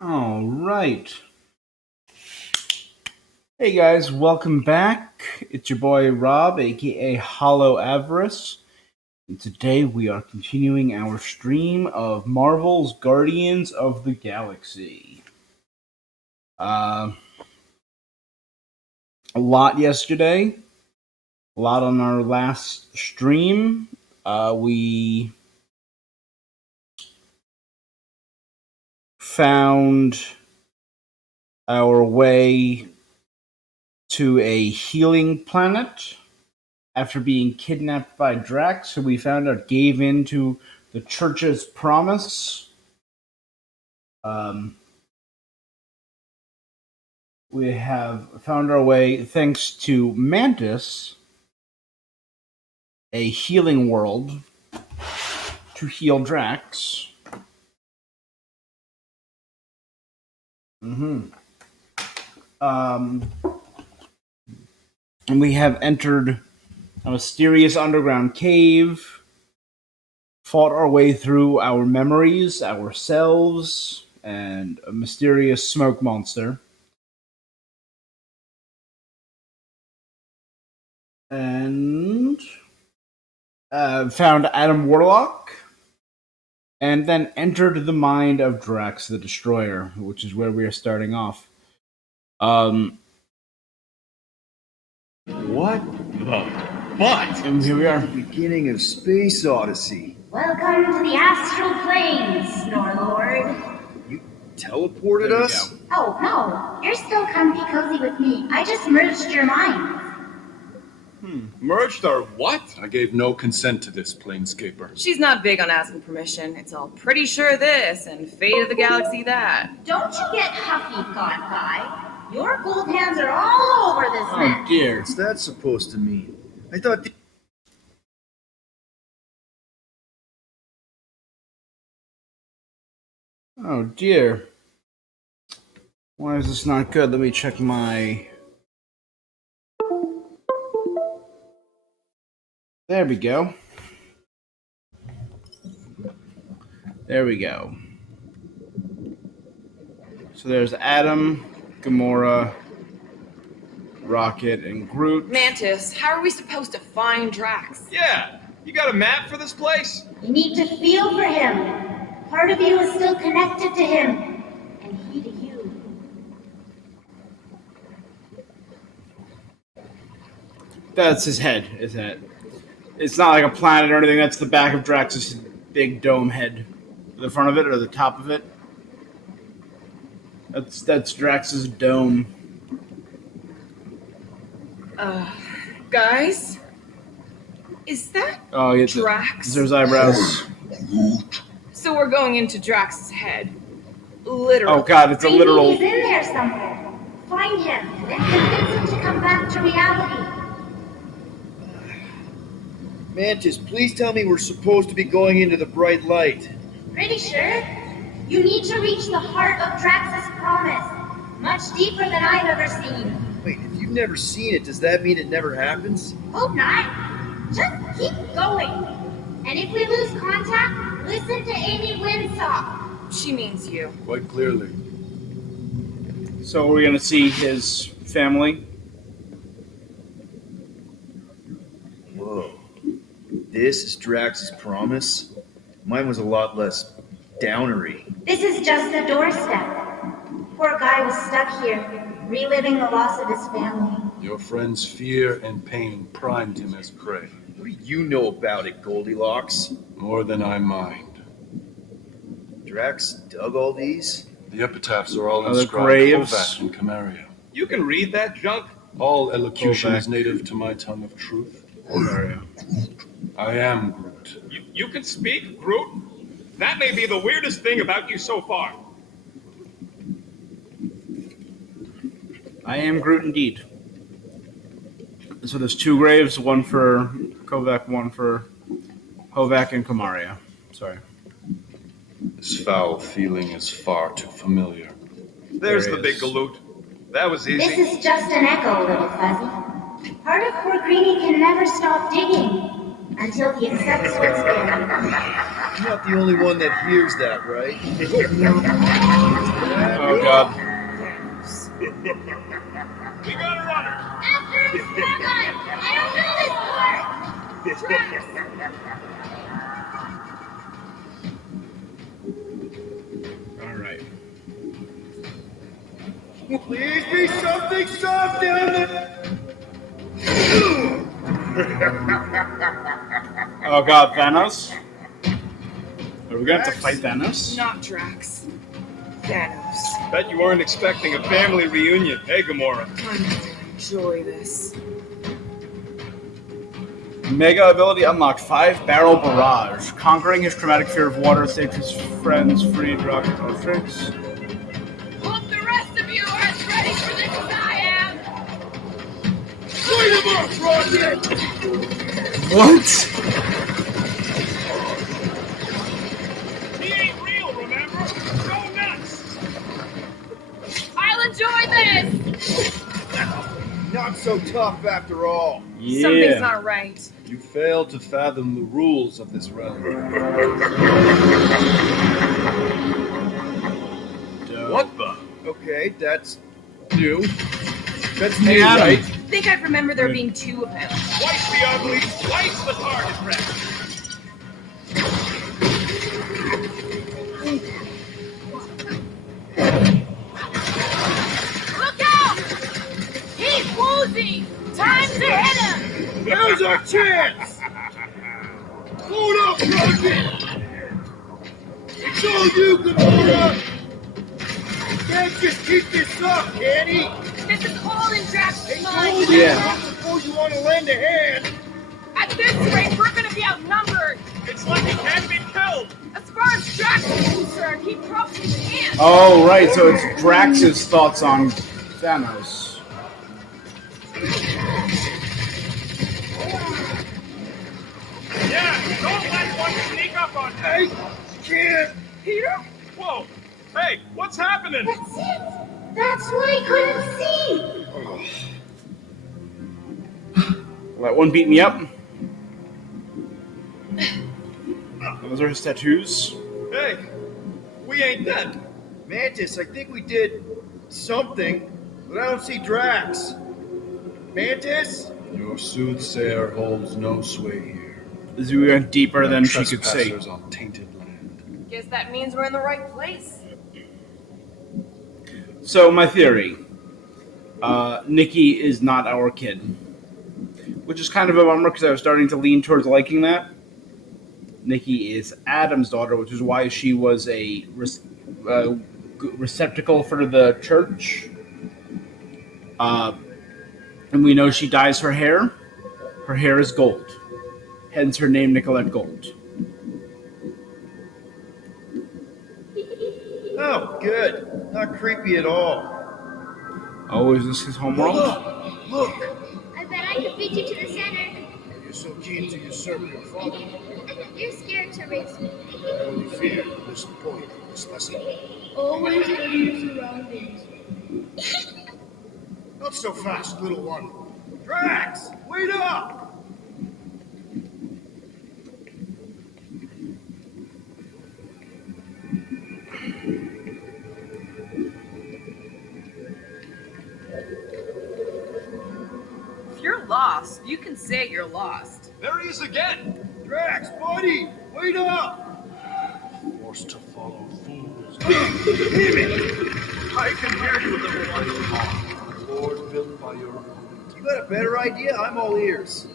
All right. Hey guys, welcome back. It's your boy Rob, aka Hollow Avarice. And today we are continuing our stream of Marvel's Guardians of the Galaxy. A lot yesterday, a lot on our last stream. We found our way to a healing planet after being kidnapped by DRAX, who we found out gave in to the church's promise. We have found our way, thanks to Mantis, a healing world, to heal DRAX. And we have entered a mysterious underground cave, fought our way through our memories, ourselves, and a mysterious smoke monster. And found Adam Warlock, and then entered the mind of DRAX the Destroyer, which is where we are starting off. What the butt? And here we are. Beginning of Space Odyssey. Welcome to the astral planes, Snorlord. You teleported us? Oh, no. You're still comfy cozy with me. I just merged your minds. Merged our what? I gave no consent to this, Planescaper. She's not big on asking permission. It's all pretty sure this and fate of the galaxy that. Don't you get huffy, God Guy. Your gold hands are all over this mess. Oh dear. What's that supposed to mean? I thought... Oh dear. Why is this not good? Let me check my... There we go. There we go. So there's Adam, Gamora, Rocket, and Groot. Mantis, how are we supposed to find Drax? Yeah, you got a map for this place? You need to feel for him. Part of you is still connected to him, and he to you. That's his head, isn't it? It's not like a planet or anything. That's the back of Drax's big dome head. The front of it or the top of it. That's Drax's dome. Guys? Is that Oh, yeah, Drax? There's eyebrows. So we're going into Drax's head. Literally. Oh god, it's a Maybe literal... he's in there somewhere. Find him, and convince him to come back to reality. Mantis, please tell me we're supposed to be going into the bright light. Pretty sure. You need to reach the heart of Drax's promise. Much deeper than I've ever seen. Wait, if you've never seen it, does that mean it never happens? Hope not. Just keep going. And if we lose contact, listen to Amy Winsock. She means you. Quite clearly. So we're gonna see his family. Whoa. This is Drax's promise? Mine was a lot less downery. This is just the doorstep. Poor guy was stuck here, reliving the loss of his family. Your friend's fear and pain primed him as prey. What do you know about it, Goldilocks? More than I mind. Drax dug all these? The epitaphs are all Oh, the inscribed graves. Kovac and Camaria. You can read that junk? All elocution Kovac. is native to my tongue of truth. Camaria. I am Groot. You can speak, Groot? That may be the weirdest thing about you so far. I am Groot indeed. So there's two graves, one for Kovac, one for Kovac and Camaria. Sorry. This foul feeling is far too familiar. There's There the he big is. galoot. That was This easy. is just an echo, little fuzzy. Part of poor Greenie can never stop digging until he accepts what's there. You're not the only one that hears that, right? Oh god. Thanos. We got a runner. After him, Snap-Eye! I don't know this part! Drax! Alright. Please be something soft down there. Oh god, Thanos? Are we gonna have to fight Thanos? Not Drax. Thanos. Bet you weren't expecting a family reunion, hey Gamora? I'm going to enjoy this. Mega ability unlocked. 5-barrel barrage. Conquering his traumatic fear of water saved his friends free. Drax. Hope the rest of you are as ready for this as I am! Light him up, Rocket! What? He ain't real, remember? Go nuts! I'll enjoy this! Not so tough after all. Yeah. Something's not right. You fail to fathom the rules of this realm. What the? Okay, that's new. That's new, Adam. right? I think I'd remember there being two of him. Twice the ugly, twice the target practice. Look out! He's woozy! Time to hit him! Now's our chance! Hold up, Rocket! It's all you, Gamora! Can't just keep this up, can he? This is all in Drax's Hey, mind! Gold, Yeah. I suppose you want to lend a hand. At this rate, we're gonna be outnumbered! It's like he can't be killed. As far as Drax is concerned, he probably can't! Oh, right. So it's Drax's thoughts on Thanos. Yeah, don't let one sneak up on you. I can't. Peter? Whoa. Hey, what's happening? That's it! That's what I couldn't see! Let one beat me up. Those are his tattoos. Hey, we ain't dead. Mantis, I think we did something, but I don't see Drax. Mantis? Your soothsayer holds no sway here. As we went deeper than she could say. Trespassers on tainted land. Guess that means we're in the right place. So my theory, Nikki is not our kid, which is kind of a bummer because I was starting to lean towards liking that. Nikki is Adam's daughter, which is why she was a receptacle for the church. And we know she dyes her hair. Her hair is gold, hence her name, Nicolette Gold. Oh, good. Not creepy at all. Oh, is this his homeworld? Look! I bet I could beat you to the center. You're so keen to usurp your father. You're scared to race me. I only fear this point, this lesson. Always study your surroundings. Not so fast, little one. Drax, wait up! If you're lost, you can say you're lost. There he is again. Drax, buddy, wait up! Forced to follow fools. I can hear you, little one. A lord built by your opponent. You got a better idea? I'm all ears.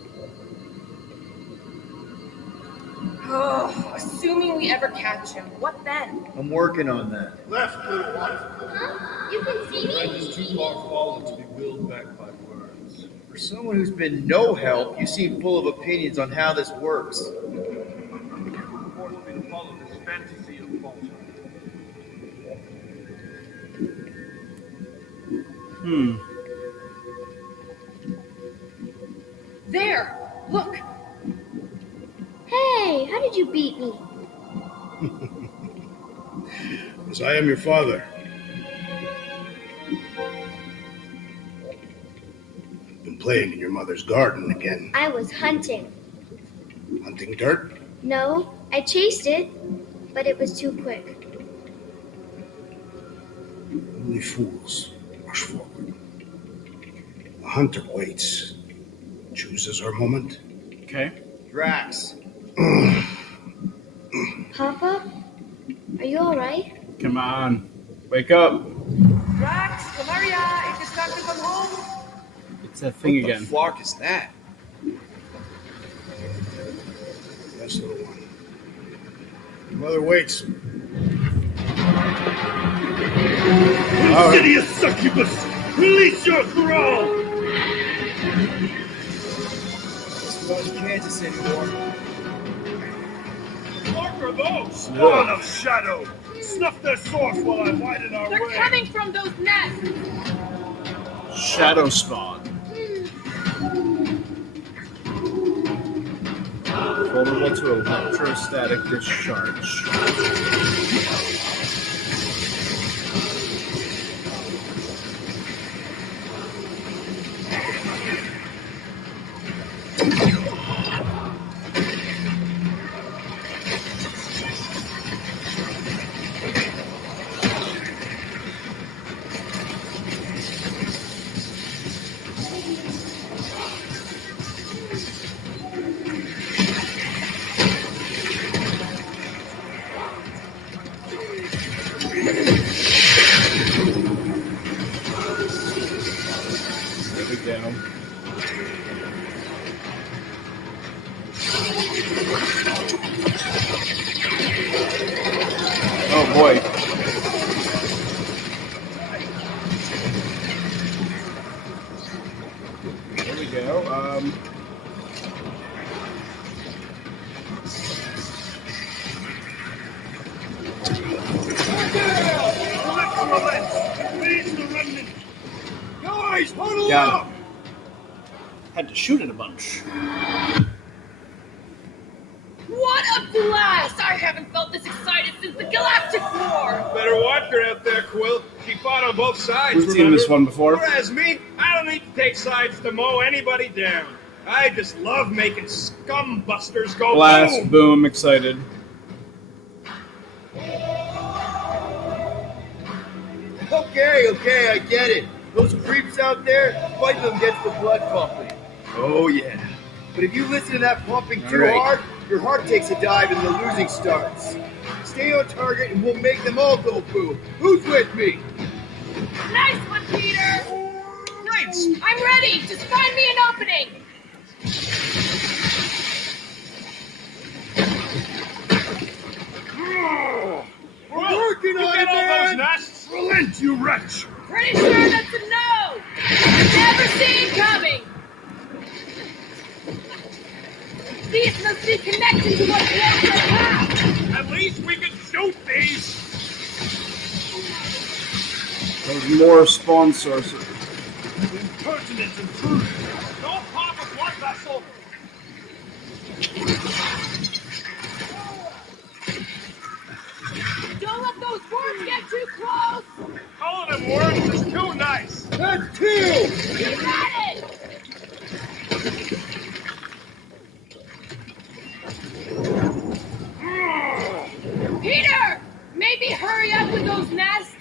Oh, assuming we ever catch him, what then? I'm working on that. Left, little one. Huh? You can see Mind me? is too far fallen to be willed back by words. For someone who's been no help, you seem full of opinions on how this works. Force me to follow this fantasy of falsehood. There! Look! Hey, how did you beat me? As I am your father. Been playing in your mother's garden again. I was hunting. Hunting dirt? No, I chased it, but it was too quick. Only fools rush forward. The hunter waits, chooses her moment. Okay. DRAX. Papa, are you alright? Come on. Wake up. Drax, Camaria, it is time to come home. It's that thing What the again. flark is that? Yes, little one. Your mother waits. Insidious succubus! Release your thrall! It's not Kansas anymore. What are those? Spawn of shadow! Snuff their source while I widen our They're way! coming from those nests. Shadow spawn. Vulnerable to electrostatic discharge. There we go. Oh boy. There we go. Guys, huddle Got up! it. Had to shoot it a bunch. What a blast! I haven't felt this excited since the Galactic War. Better watch her out there, Quill. She fought on both sides, We've seen remember? this one before. Whereas me, I don't need to take sides to mow anybody down. I just love making scumbusters go Blast, boom! boom, excited. Okay, I get it. Those creeps out there, fight them against the blood pumping. Oh, yeah. But if you listen to that pumping too Alright. hard, your heart takes a dive and the losing starts. Stay on target and we'll make them all go boom. Who's with me? Nice one, Peter. Great! I'm ready. Just find me an opening. Well, working you on get it, all man. those nests? Relent, you wretch! Pretty sure that's a no. Never seen coming. These must be connected to what blows our path. At least we can shoot these! There's more spawn sources. Impertinent intrusion! Don't pop a blood vessel! Don't let those worms get too close. Calling them worms is too nice! That's two! You got it. Peter, maybe hurry up with those nests.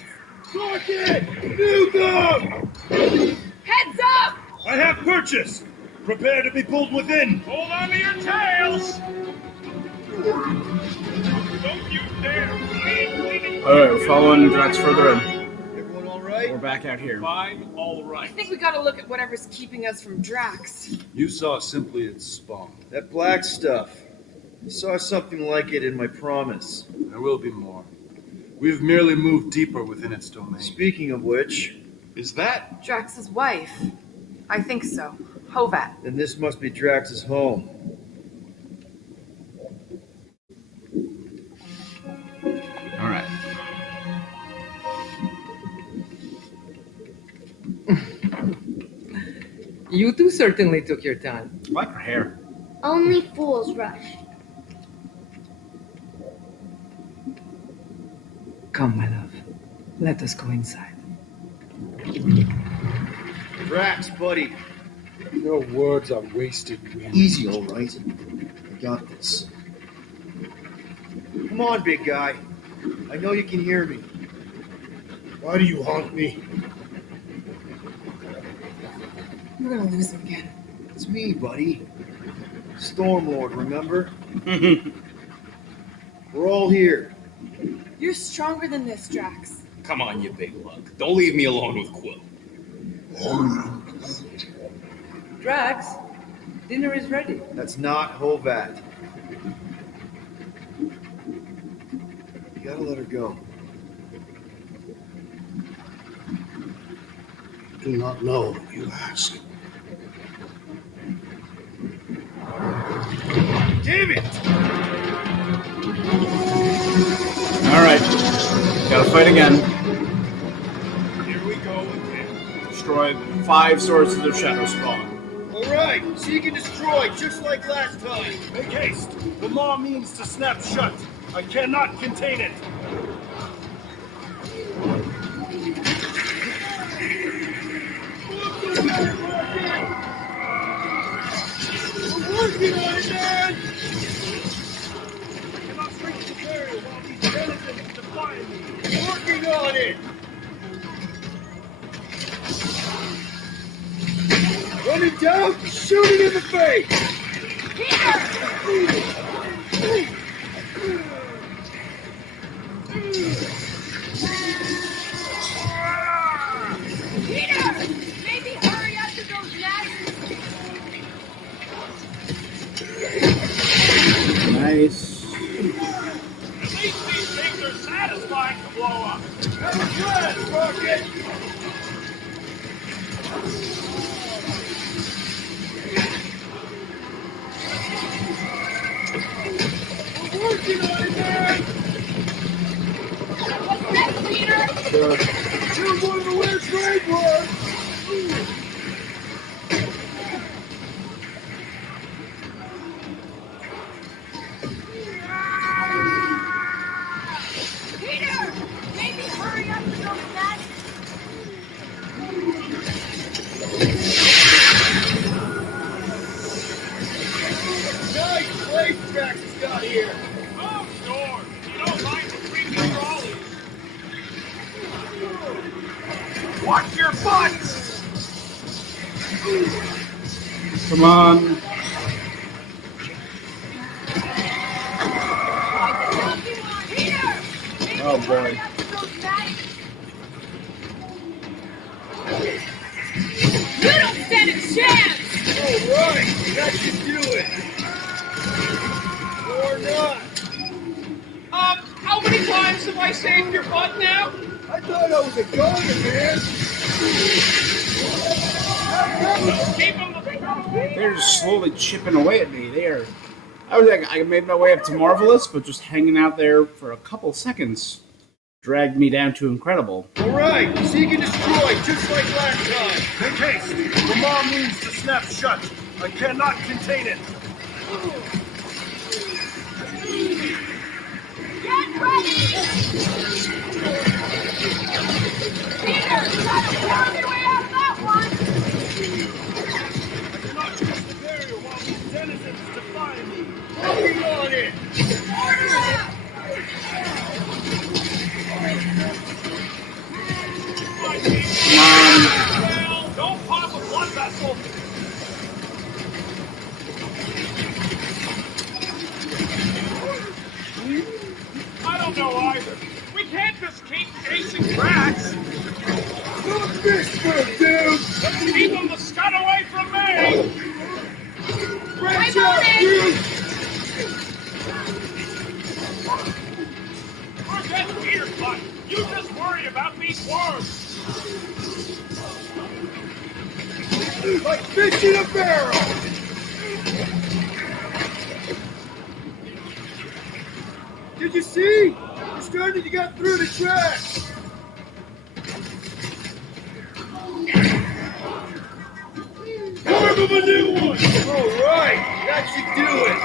Target! Nuke them! Heads up. I have purchased! Prepare to be pulled within! Hold on to your tails! Don't you dare! Alright, we're following Drax further in. Everyone all right? We're back out here. Fine, all I right. think we gotta look at whatever's keeping us from Drax. You saw simply its spawn. That black stuff. I saw something like it in my promise. There will be more. We've merely moved deeper within its domain. Speaking of which, Is that? Drax's wife. I think so. Hovat. then this must be Drax's home. Alright. You two certainly took your time. I like her hair. Only fools rush. Come, my love. Let us go inside. Drax, buddy. Your words are wasted wind. Easy, all right. I got this. Come on, big guy. I know you can hear me. Why do you haunt me? We're gonna lose him again. It's me, buddy. Stormlord, remember? We're all here. You're stronger than this, Drax. Come on, you big lug. Don't leave me alone with Quill. Drax, dinner is ready. That's not Hovat. You gotta let her go. Do not know, you ask. Damn it! Alright. Gotta fight again. Here we go again. Destroy 5 sources of Shadow Spawn. Alright, seek and destroy, just like last time. Make haste! The maw means to snap shut. I cannot contain it. We're working on it, man! I cannot reach the barrier while these denizens defy me. Working on it! Running down, shoot it in the face! Peter! Maybe hurry up to those nests! Nice. At least these things are satisfying to blow up. Have a blast, Rocket! We're working on it, man! What's next, Peter? Sure. You're one of the weird trade wars! Peter! Maybe hurry up to those nests! Nice place Drax has got here! Oh, sure. You don't mind the creepy crawlies. Watch your butts! Come on. Peter! Maybe Oh, boy. hurry up to those nests! You don't stand a chance! Alright, that should do it! Or not! How many times have I saved your butt now? I thought I was a goner, man! Keep them the They're just slowly chipping away at me. I made my way up to Marvelous, but just hanging out there for a couple seconds dragged me down to Incredible. Alright, seek and destroy, just like last time. Make haste! The maw means to snap shut. I cannot contain it. Get ready! Peter, try to worm your way out of that one! I cannot reach the barrier while these denizens defy me. Working on it! Well, don't pop a blood vessel. I don't know either. We can't just keep chasing DRAX. Not this one, dude! Let's keep them the scud away from me. Branch I'm on out, it. dude! Forget Peter's butt. You just worry about these worms. Like fish in a barrel! Did you see? We're starting to get through the tracks! Form of a new one. Alright, that should do it.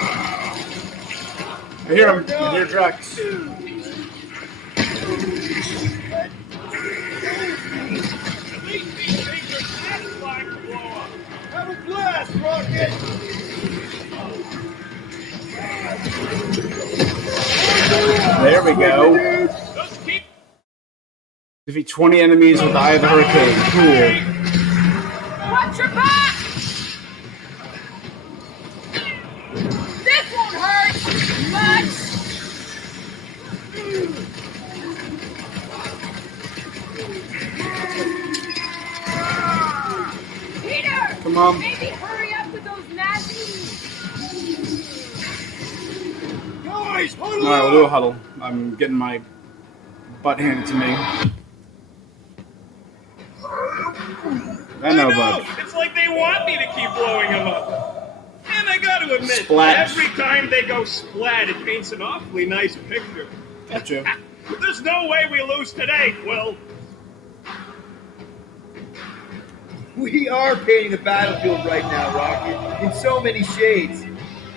I hear him. I hear Drax. At least these things are satisfying to blow up. Have a blast, Rocket! There we go. Dude! Defeat 20 enemies with the Eye of the Hurricane. Cool. Watch your back! This won't hurt much! Peter! Come on. Maybe hurry up with those nasties! Guys, hold on! Alright, we'll do a huddle. I'm getting my butt handed to me. I know, bud. It's like they want me to keep blowing them up. And I gotta admit, Splat. every time they go splat, it paints an awfully nice picture. Gotcha. There's no way we lose today, Quill. We are painting the battlefield right now, Rocket, in so many shades.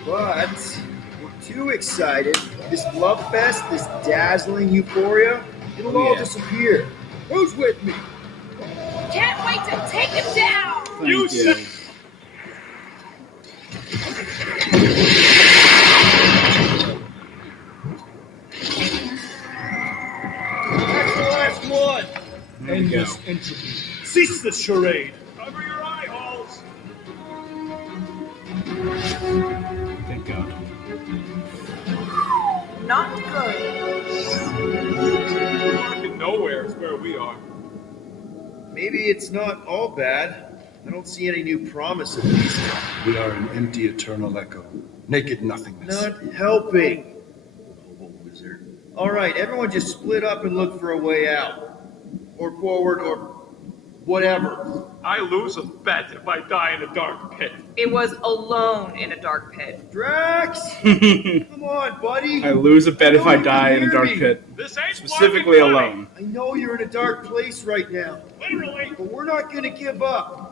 But we're too excited. This love fest, this dazzling euphoria, it'll all disappear. Who's with me? Can't wait to take him down! Thank You you. said- That's the last one. There we go. Endless entropy. Cease the charade. Cover your eye holes. Thank God. Not good. Fucking nowhere is where we are. Maybe it's not all bad. I don't see any new promise at least. We are an empty eternal echo. Naked nothingness. Not helping. Hobo wizard. All right, everyone just split up and look for a way out. Or forward, or whatever. I lose a bet if I die in a dark pit. It was alone in a dark pit. Drax! Come on, buddy. I lose a bet if I know you die can in a hear dark me. pit. This ain't Specifically fucking funny. alone. I know you're in a dark place right now, Literally. but we're not going to give up.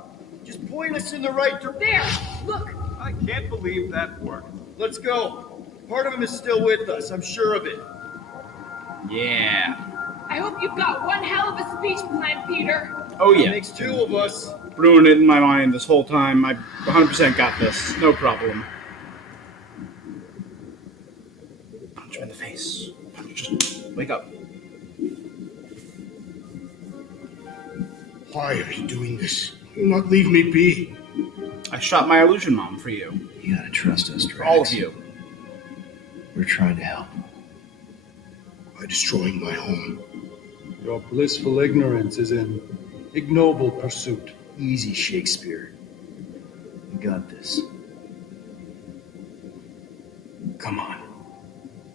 Just point us in the right direction. There! Look! I can't believe that worked. Let's go. Part of him is still with us, I'm sure of it. Yeah. I hope you've got one hell of a speech planned, Peter. Oh That yeah. makes two of us. Brewing it in my mind this whole time. I 100% got this. No problem. Punch him in the face. Just wake up. Why are you doing this? Do not leave me be. I shot my illusion mom for you. You gotta trust us, For all of Drax. you. We're trying to help. By destroying my home. Your blissful ignorance is an ignoble pursuit. Easy, Shakespeare. We got this. Come on.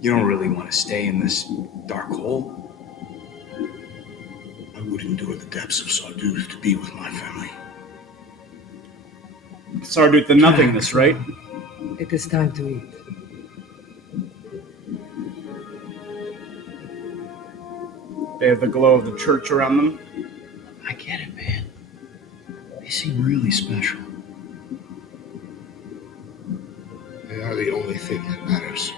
You don't really want to stay in this dark hole? I would endure the depths of Sawtooth to be with my family. Sardut the nothingness, right? It is time to eat. They have the glow of the church around them. I get it, man. They seem really special. They are the only thing that matters.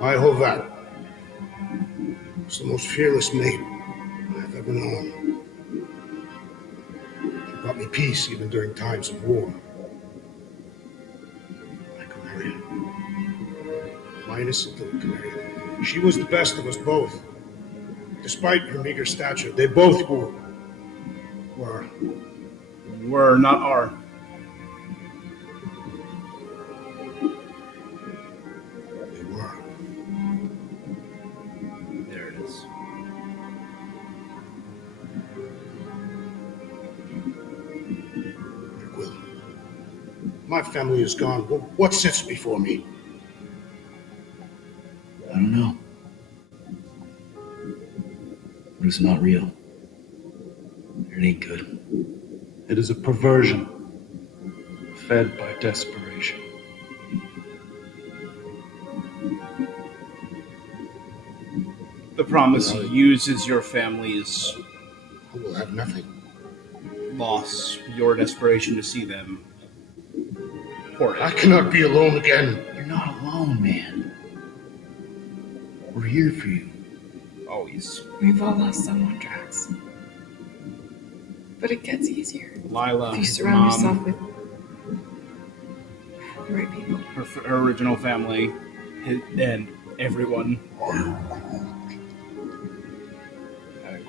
My Hovat was the most fearless mate I have ever known. She brought me peace even during times of war. My Canarian. Minus the little Canarian. She was the best of us both. Despite her meager stature, they both were. Were, not are. They were. There it is. Will. My family is gone. What sits before me? I don't know. But it's not real. It ain't good. It is a perversion, fed by desperation. The promise uses your family's I will have nothing. loss, your desperation to see them. Pour I it. cannot be alone again. You're not alone, man. We're here for you. Always. We've all lost someone, Drax. But it gets easier Lila, if you his surround mom, yourself with the right people. her original family, and everyone.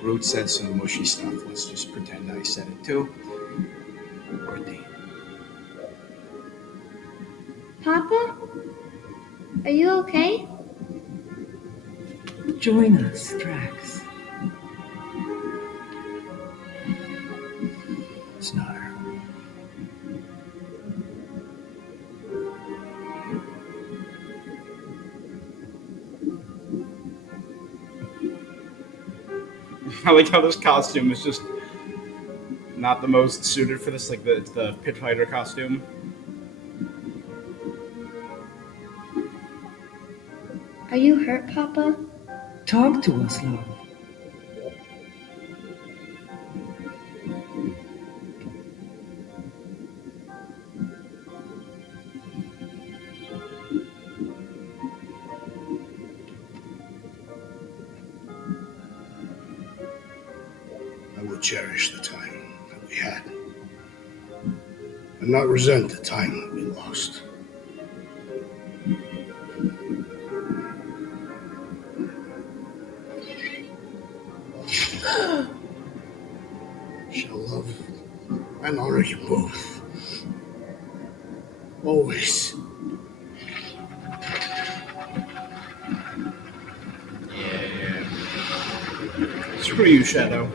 Groot said some mushy stuff. Let's just pretend I said it too. Worthy. Papa? Are you okay? Join us, Drax. It's not her. I like how this costume is just not the most suited for this. Like it's the pit fighter costume. Are you hurt, Papa? Talk to us, love. I will cherish the time that we had, and not resent the time that we lost. Shall love and honor you both. Always. Yeah. Screw you, Shadow.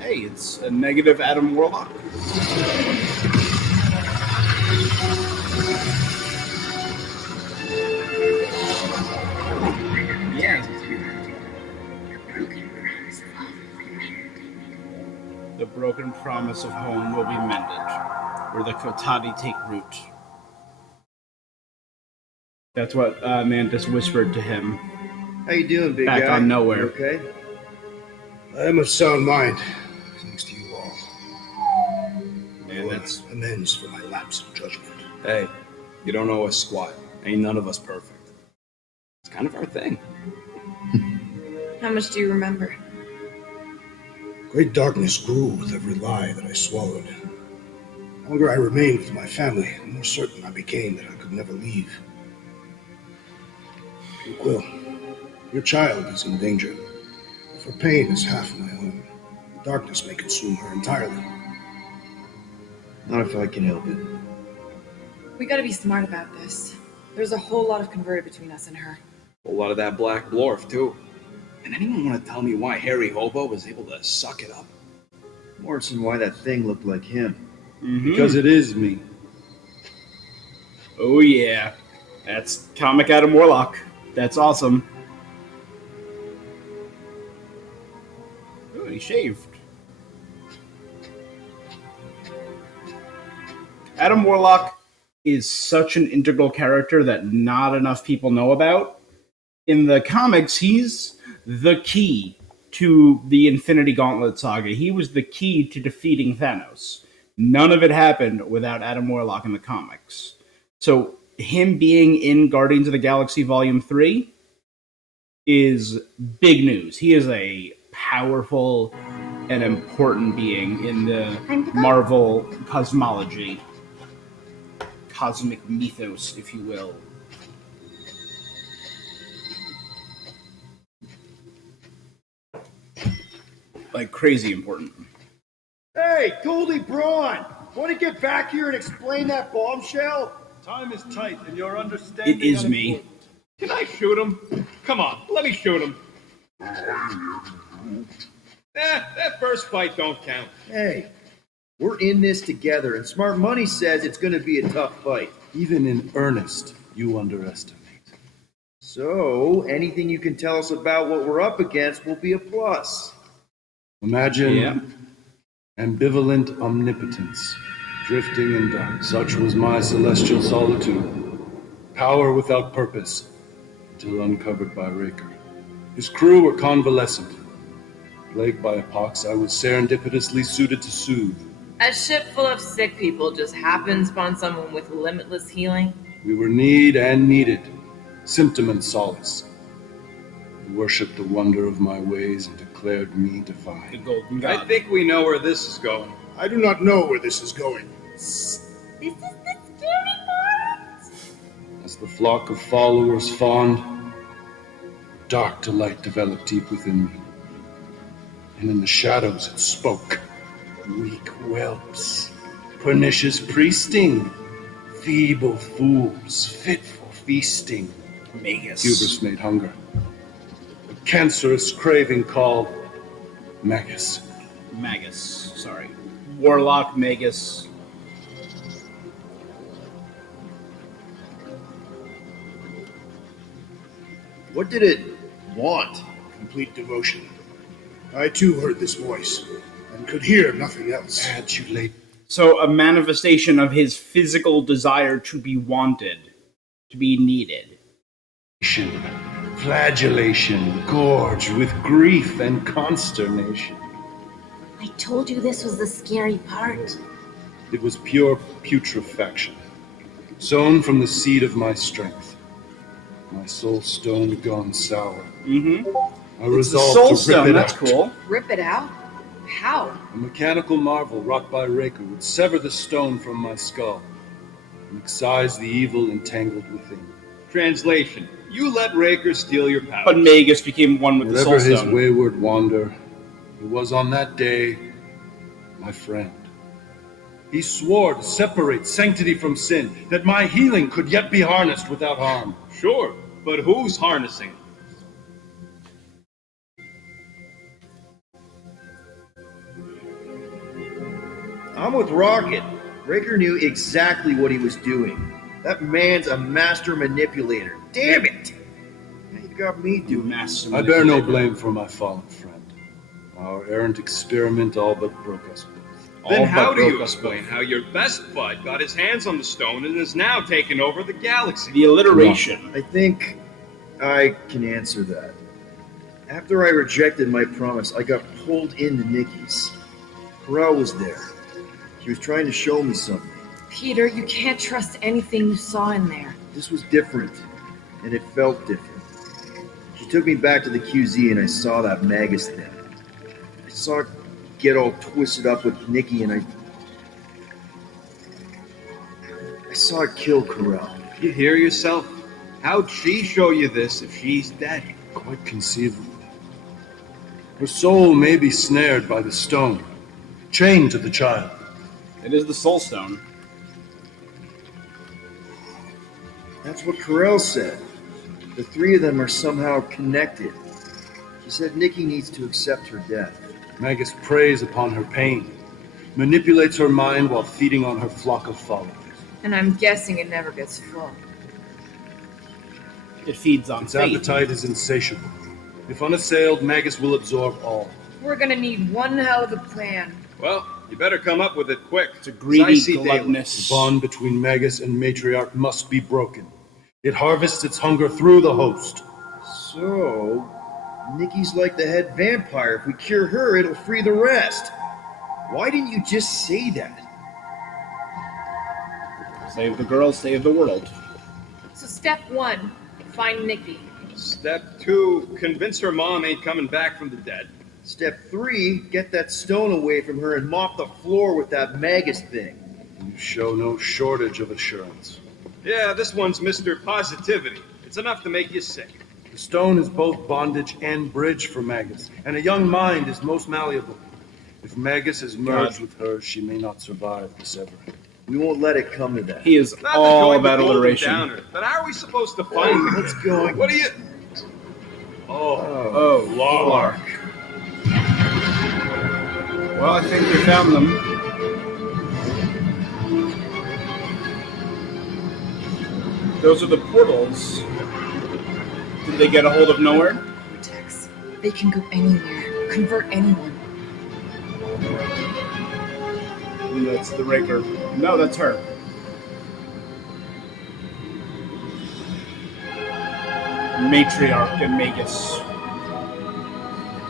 Hey, it's a negative Adam Warlock. Yeah. The broken promise of home will be mended, where the Kotati take root. That's what Mantis whispered to him. How you doing, big Back guy? on nowhere. You okay? I am of sound mind, thanks to you all. Man, that's amends for my lapse of judgment. Hey, you don't owe us squat. Ain't none of us perfect. It's kind of our thing. How much do you remember? Great darkness grew with every lie that I swallowed. The longer I remained with my family, the more certain I became that I could never leave. Quill, your child is in danger. If her pain is half my own, the darkness may consume her entirely. Not if I can help it. We gotta be smart about this. There's a whole lot of converted between us and her. A whole lot of that black blorf, too. And anyone want to tell me why Harry Hobo was able to suck it up? Morrison, why that thing looked like him? Mm-hmm. Because it is me. Oh yeah, that's comic Adam Warlock. That's awesome. Ooh, he shaved. Adam Warlock is such an integral character that not enough people know about. In the comics, he's the key to the Infinity Gauntlet saga. He was the key to defeating Thanos. None of it happened without Adam Warlock in the comics. So him being in Guardians of the Galaxy Volume 3 is big news. He is a powerful and important being in the Marvel cosmology. Cosmic mythos, if you will. Like crazy important. Hey, Goldie Braun! Want to get back here and explain that bombshell? Time is tight, and your understanding. It is me. Can I shoot him? Come on, let me shoot him. That first fight don't count. Hey, we're in this together, and Smart Money says it's going to be a tough fight. Even in earnest, you underestimate. So, anything you can tell us about what we're up against will be a plus. Imagine ambivalent omnipotence, drifting in dark. Such was my celestial solitude. Power without purpose, until uncovered by Raker. His crew were convalescent. Plagued by a pox, I was serendipitously suited to soothe. A ship full of sick people just happens upon someone with limitless healing. We were need and needed, symptom and solace. I worshipped the wonder of my ways and declared declared me The divine. golden I god. think we know where this is going. I do not know where this is going. This is the scary part. As the flock of followers fawned, dark delight developed deep within me. And in the shadows it spoke. Weak whelps, pernicious priesting, feeble fools, fit for feasting. Magus. Hubris made hunger. A cancerous craving called Magus. Magus. Sorry. Warlock Magus. What did it want? Complete devotion. I too heard this voice, and could hear nothing else. Adulate. So a manifestation of his physical desire to be wanted, to be needed. Flagellation, gorged with grief and consternation. I told you this was the scary part. It was pure putrefaction, sown from the seed of my strength. My soul stone gone sour. Mm-hmm. I It's the resolved soul to stone, rip it that's out. cool. Rip it out? How? A mechanical marvel wrought by Raker would sever the stone from my skull and excise the evil entangled within. Translation: you let Raker steal your powers. But Magus became one with the Whatever soul his stone. wayward wander, he was on that day my friend. He swore to separate sanctity from sin, that my healing could yet be harnessed without harm. Sure, but who's harnessing? I'm with Rocket. Raker knew exactly what he was doing. That man's a master manipulator. Damn it! Now you got me doing it. Master I bear no manipulator. blame for my fallen friend. Our errant experiment all but broke us both. Then All how but do you broke us explain both. how your best bud got his hands on the stone and is now taking over the galaxy? The alliteration. I think I can answer that. After I rejected my promise, I got pulled into Nikki's. Corel was there. She was trying to show me something. Peter, you can't trust anything you saw in there. This was different, and it felt different. She took me back to the QZ, and I saw that Magus thing. I saw it get all twisted up with Nikki, and I saw it kill Corel. You hear yourself? How'd she show you this if she's dead? Quite conceivably. Her soul may be snared by the stone, chained to the child. It is the soul stone. That's what Corel said. The three of them are somehow connected. She said Nikki needs to accept her death. Magus preys upon her pain, manipulates her mind while feeding on her flock of followers. And I'm guessing it never gets full. It feeds on Its faith. appetite is insatiable. If unassailed, Magus will absorb all. We're gonna need one hell of a plan. Well, you better come up with it quick. It's a 'cause I greedy see daylight. gluttonous. The bond between Magus and Matriarch must be broken. It harvests its hunger through the host. So, Nikki's like the head vampire. If we cure her, it'll free the rest. Why didn't you just say that? Save the girl, save the world. So step one, find Nikki. Step 2, convince her mom ain't coming back from the dead. Step 3, get that stone away from her and mop the floor with that Magus thing. You show no shortage of assurance. Yeah, this one's Mr. Positivity. It's enough to make you sick. The stone is both bondage and bridge for Magus, and a young mind is most malleable. If Magus is merged God. with her, she may not survive the severing. We won't let it come to that. He is Not to all join the about Golden alliteration. Downer, but how are we supposed to find her? Let's go. What do you... Oh, Clark. Well, I think we found them. Those are the portals. Did they get a hold of nowhere? Vortex. They can go anywhere, convert anyone. That's the Raker. No, that's her. Matriarch and Magus.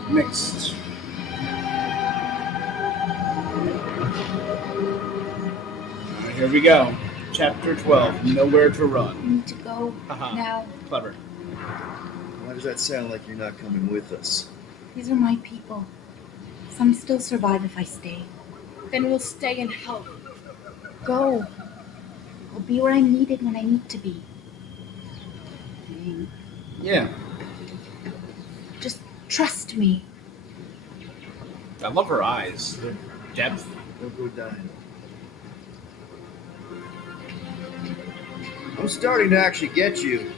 Mixed. Alright, here we go. Chapter 12. Nowhere to run. We need to go Haha. now. Clever. Why does that sound like you're not coming with us? These are my people. Some still survive if I stay. Then we'll stay and help. Go. I'll be where I'm needed when I need to be. Yeah. Just trust me. I love her eyes. Their depth. Don't go dying. I'm starting to actually get you.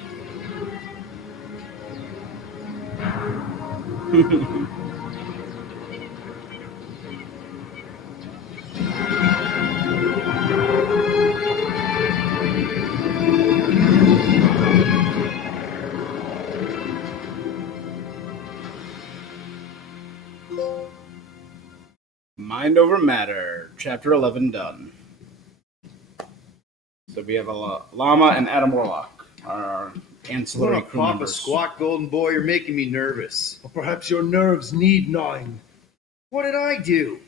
Mind over matter. Chapter 11 done. So we have a llama and Adam Warlock, our ancillary crew Papa members. Squat, golden boy, you're making me nervous. Or perhaps your nerves need gnawing. What did I do?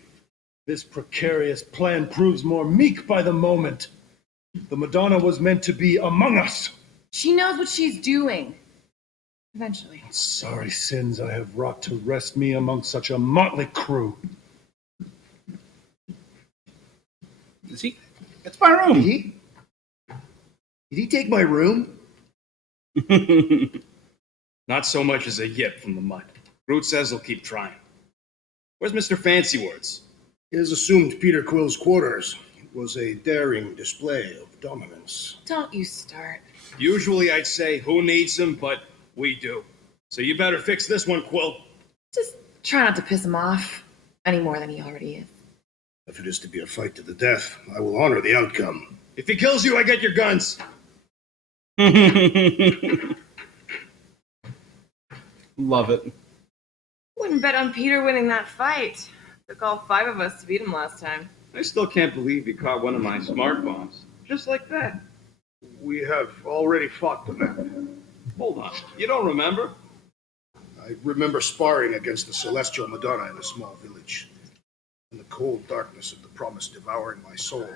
This precarious plan proves more meek by the moment. The Madonna was meant to be among us. She knows what she's doing. Eventually. Sorry sins I have wrought to rest me among such a motley crew. Is he? It's my room. Did he take my room? Not so much as a yip from the mud. Groot says he'll keep trying. Where's Mr. Fancy Words? It is assumed Peter Quill's quarters. It was a daring display of dominance. Don't you start. Usually I'd say, who needs him, but we do. So you better fix this one, Quill. Just try not to piss him off any more than he already is. If it is to be a fight to the death, I will honor the outcome. If he kills you, I get your guns. Love it. Wouldn't bet on Peter winning that fight. Took all 5 of us to beat him last time. I still can't believe you caught one of my smart bombs. Just like that. We have already fought the men. Hold on. You don't remember? I remember sparring against the Celestial Madonna in a small village. In the cold darkness of the promise devouring my soul.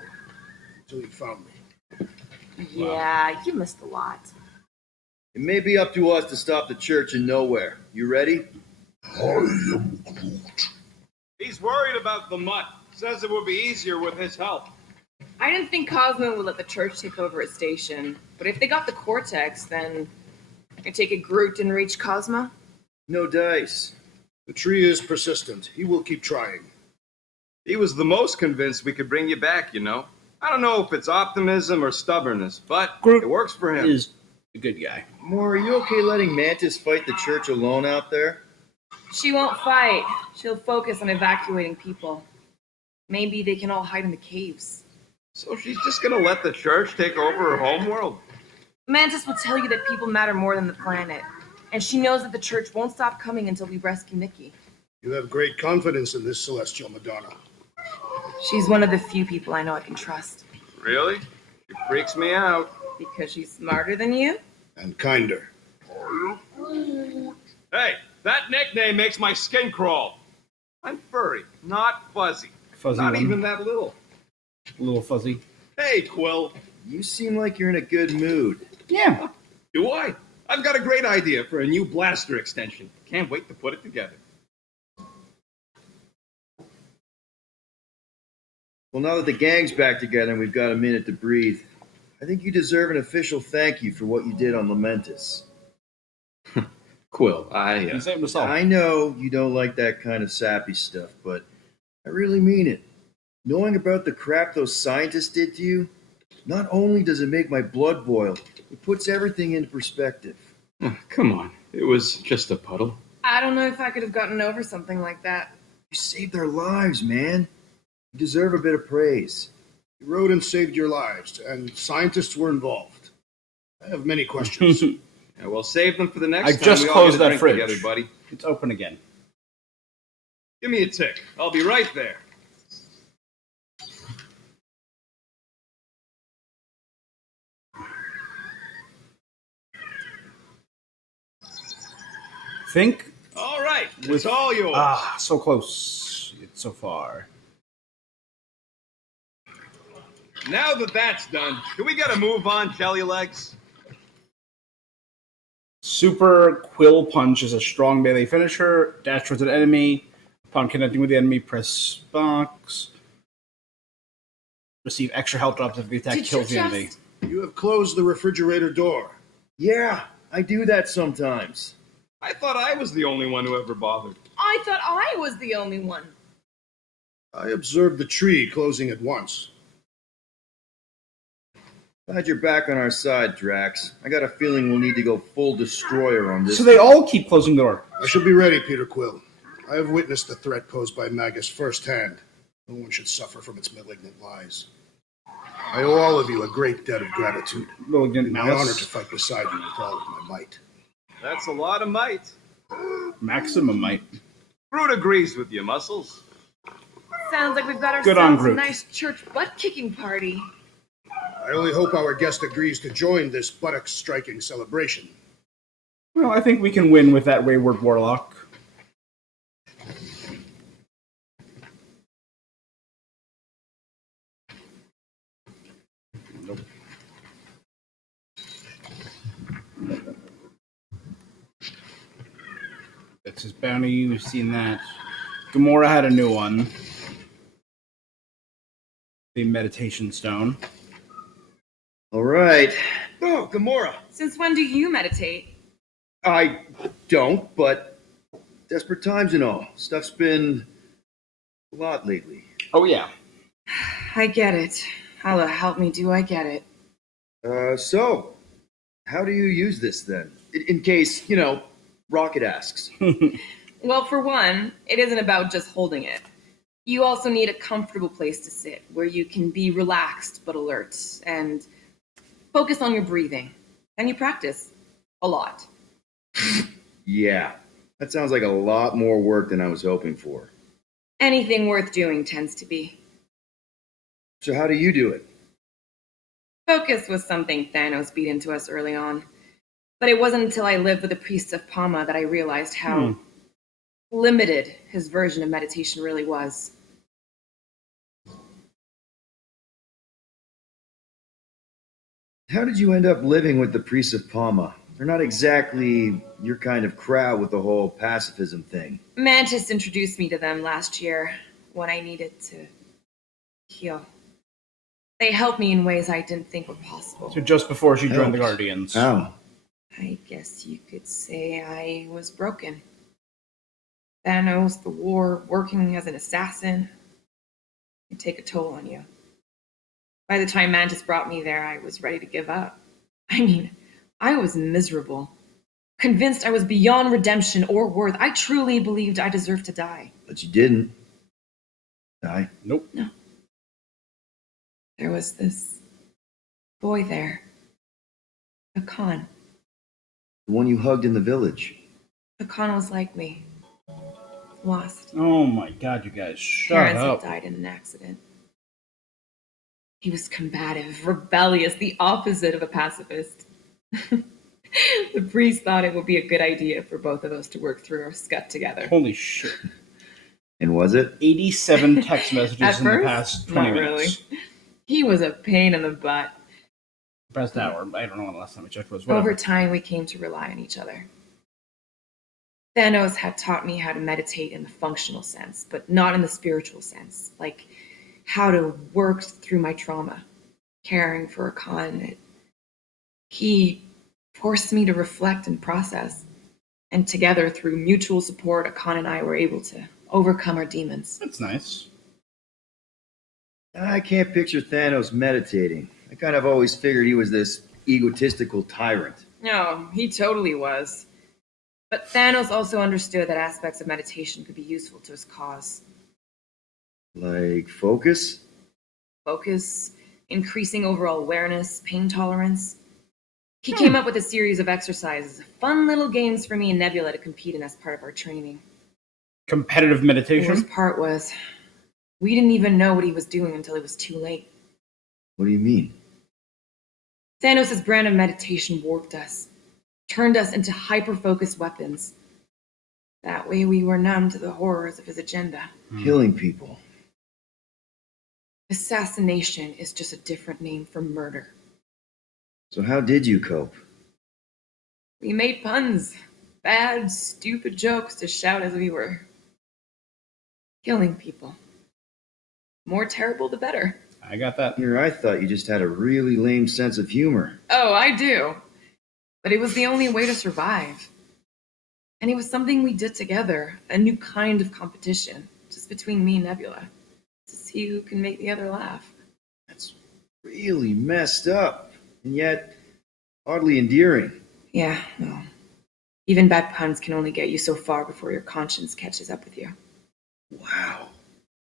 Until you found me. Yeah, you missed a lot. It may be up to us to stop the church in nowhere. You ready? I am Groot. He's worried about the mutt. Says it would be easier with his help. I didn't think Cosmo would let the church take over its station, but if they got the Cortex, then I take it Groot didn't reach Cosmo? No dice. The tree is persistent. He will keep trying. He was the most convinced we could bring you back, you know. I don't know if it's optimism or stubbornness, but Groot it works for him. Is a good guy. Moore, are you okay letting Mantis fight the church alone out there? She won't fight. She'll focus on evacuating people. Maybe they can all hide in the caves. So she's just gonna let the church take over her homeworld? Mantis will tell you that people matter more than the planet. And she knows that the church won't stop coming until we rescue Mickey. You have great confidence in this Celestial Madonna. She's one of the few people I know I can trust. Really? She freaks me out. Because she's smarter than you? And kinder. Hey, that nickname makes my skin crawl. I'm furry, not fuzzy. Fuzzy Not one. even that little. A little fuzzy. Hey, Quill. You seem like you're in a good mood. Yeah. Do I? I've got a great idea for a new blaster extension. Can't wait to put it together. Well, now that the gang's back together and we've got a minute to breathe, I think you deserve an official thank you for what you did on Lamentus. Quill, I I know you don't like that kind of sappy stuff, but I really mean it. Knowing about the crap those scientists did to you, not only does it make my blood boil, it puts everything into perspective. Come on. It was just a puddle. I don't know if I could have gotten over something like that. You saved their lives, man. You deserve a bit of praise. You rode and saved your lives, and scientists were involved. I have many questions. Yeah, we'll save them for the next I time. just we all closed get a that drink fridge. together, buddy. It's open again. Give me a tick. I'll be right there. Think All right, with it's all yours. so close. It's so far. Now that that's done, do we gotta move on, Jelly Legs? Super Quill Punch is a strong melee finisher. Dash towards an enemy. Upon connecting with the enemy, press box. Receive extra health drops if the attack kills the enemy. You have closed the refrigerator door. Yeah, I do that sometimes. I thought I was the only one who ever bothered. I thought I was the only one. I observed the tree closing at once. Glad you're back on our side, Drax. I got a feeling we'll need to go full destroyer on this. So they all keep closing the door. I shall be ready, Peter Quill. I have witnessed the threat posed by Magus firsthand. No one should suffer from its malignant lies. I owe all of you a great debt of gratitude. Malignant my malice. honor to fight beside you with all of my might. That's a lot of might. Maximum might. Groot agrees with you, Muscles. Sounds like we've got Good on ourselves a Groot. nice church butt-kicking party. I only hope our guest agrees to join this buttock-striking celebration. Well, I think we can win with that wayward warlock. Nope. That's his bounty. We've seen that. Gamora had a new one. The meditation stone. All right. Oh, Gamora. Since when do you meditate? I don't, but desperate times and all. Stuff's been a lot lately. Oh, yeah. I get it. Allah help me, do I get it? So, how do you use this then? In case, Rocket asks. Well, for one, it isn't about just holding it. You also need a comfortable place to sit where you can be relaxed but alert and focus on your breathing. And you practice a lot. Yeah, that sounds like a lot more work than I was hoping for. Anything worth doing tends to be. So how do you do it? Focus was something Thanos beat into us early on. But it wasn't until I lived with the priests of Pama that I realized how limited his version of meditation really was. How did you end up living with the priests of Pama? They're not exactly your kind of crowd with the whole pacifism thing. Mantis introduced me to them last year when I needed to heal. They helped me in ways I didn't think were possible. So just before she joined the Guardians. How? I guess you could say I was broken. Thanos, the war, working as an assassin, can take a toll on you. By the time Mantis brought me there, I was ready to give up. I mean, I was miserable. Convinced I was beyond redemption or worth. I truly believed I deserved to die. But you didn't. Die? Nope. No. There was this boy there. A Khan. The one you hugged in the village. The Khan was like me. Lost. Oh my god, you guys, shut Parents up. had died in an accident. He was combative, rebellious, the opposite of a pacifist. The priest thought it would be a good idea for both of us to work through our scut together. Holy shit. And was it? 87 text messages At in first, the past 20 not minutes. really. He was a pain in the butt. Past hour. I don't know when the last time we checked was. Whatever. Over time, we came to rely on each other. Thanos had taught me how to meditate in the functional sense, but not in the spiritual sense. Like how to work through my trauma, caring for a Khan. He forced me to reflect and process. And together, through mutual support, Akan and I were able to overcome our demons. That's nice. I can't picture Thanos meditating. I kind of always figured he was this egotistical tyrant. No, he totally was. But Thanos also understood that aspects of meditation could be useful to his cause. Like focus? Focus, increasing overall awareness, pain tolerance. He came up with a series of exercises, fun little games for me and Nebula to compete in as part of our training. Competitive The meditation? worst part was, we didn't even know what he was doing until it was too late. What do you mean? Thanos' brand of meditation warped us, turned us into hyper-focused weapons. That way we were numb to the horrors of his agenda. Killing people. Assassination is just a different name for murder. So how did you cope? We made puns, bad, stupid jokes to shout as we were killing people. More terrible the better. I got that. Here, I thought you just had a really lame sense of humor. Oh, I do. But it was the only way to survive. And it was something we did together, a new kind of competition, just between me and Nebula, to see who can make the other laugh. That's really messed up, and yet oddly endearing. Yeah, well, even bad puns can only get you so far before your conscience catches up with you. Wow.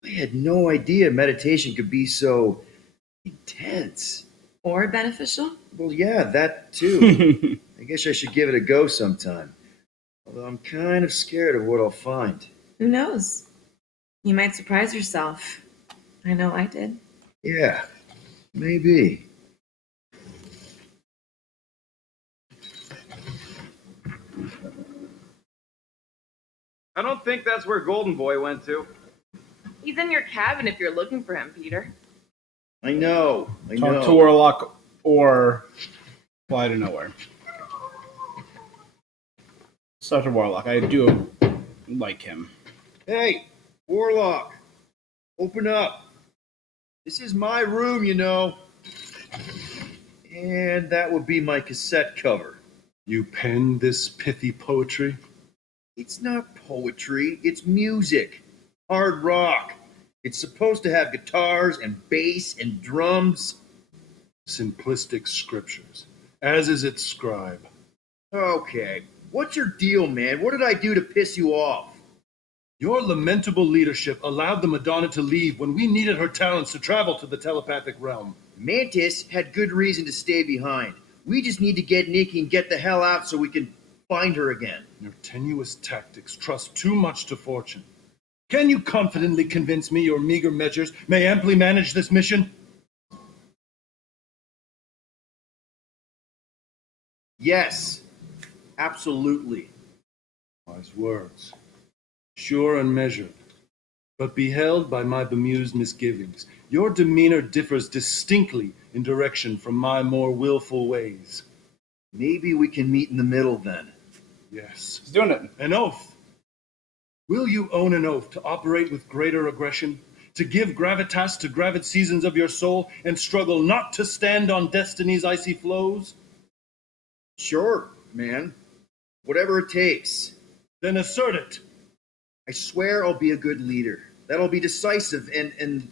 I had no idea meditation could be so intense. Or beneficial? Well, yeah, that too. I guess I should give it a go sometime. Although I'm kind of scared of what I'll find. Who knows? You might surprise yourself. I know I did. Yeah, maybe. I don't think that's where Golden Boy went to. He's in your cabin if you're looking for him, Peter. I know. Talk to Warlock or fly to nowhere. Such a Warlock. I do like him. Hey, Warlock, open up. This is my room, you know. And that would be my cassette cover. You penned this pithy poetry? It's not poetry, it's music. Hard rock. It's supposed to have guitars and bass and drums. Simplistic scriptures, as is its scribe. Okay, what's your deal, man? What did I do to piss you off? Your lamentable leadership allowed the Madonna to leave when we needed her talents to travel to the telepathic realm. Mantis had good reason to stay behind. We just need to get Nikki and get the hell out so we can find her again. Your tenuous tactics trust too much to fortune. Can you confidently convince me your meager measures may amply manage this mission? Yes, absolutely. Wise words. Sure and measured, but beheld by my bemused misgivings. Your demeanor differs distinctly in direction from my more willful ways. Maybe we can meet in the middle then. Yes. He's doing it. An oath. Will you own an oath to operate with greater aggression, to give gravitas to gravid seasons of your soul, and struggle not to stand on destiny's icy flows? Sure, man. Whatever it takes. Then assert it. I swear I'll be a good leader. That I'll be decisive and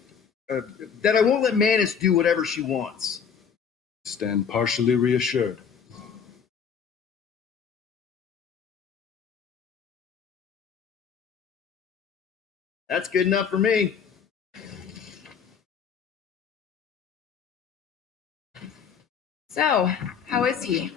that I won't let Mantis do whatever she wants. Stand partially reassured. That's good enough for me. So, how is he?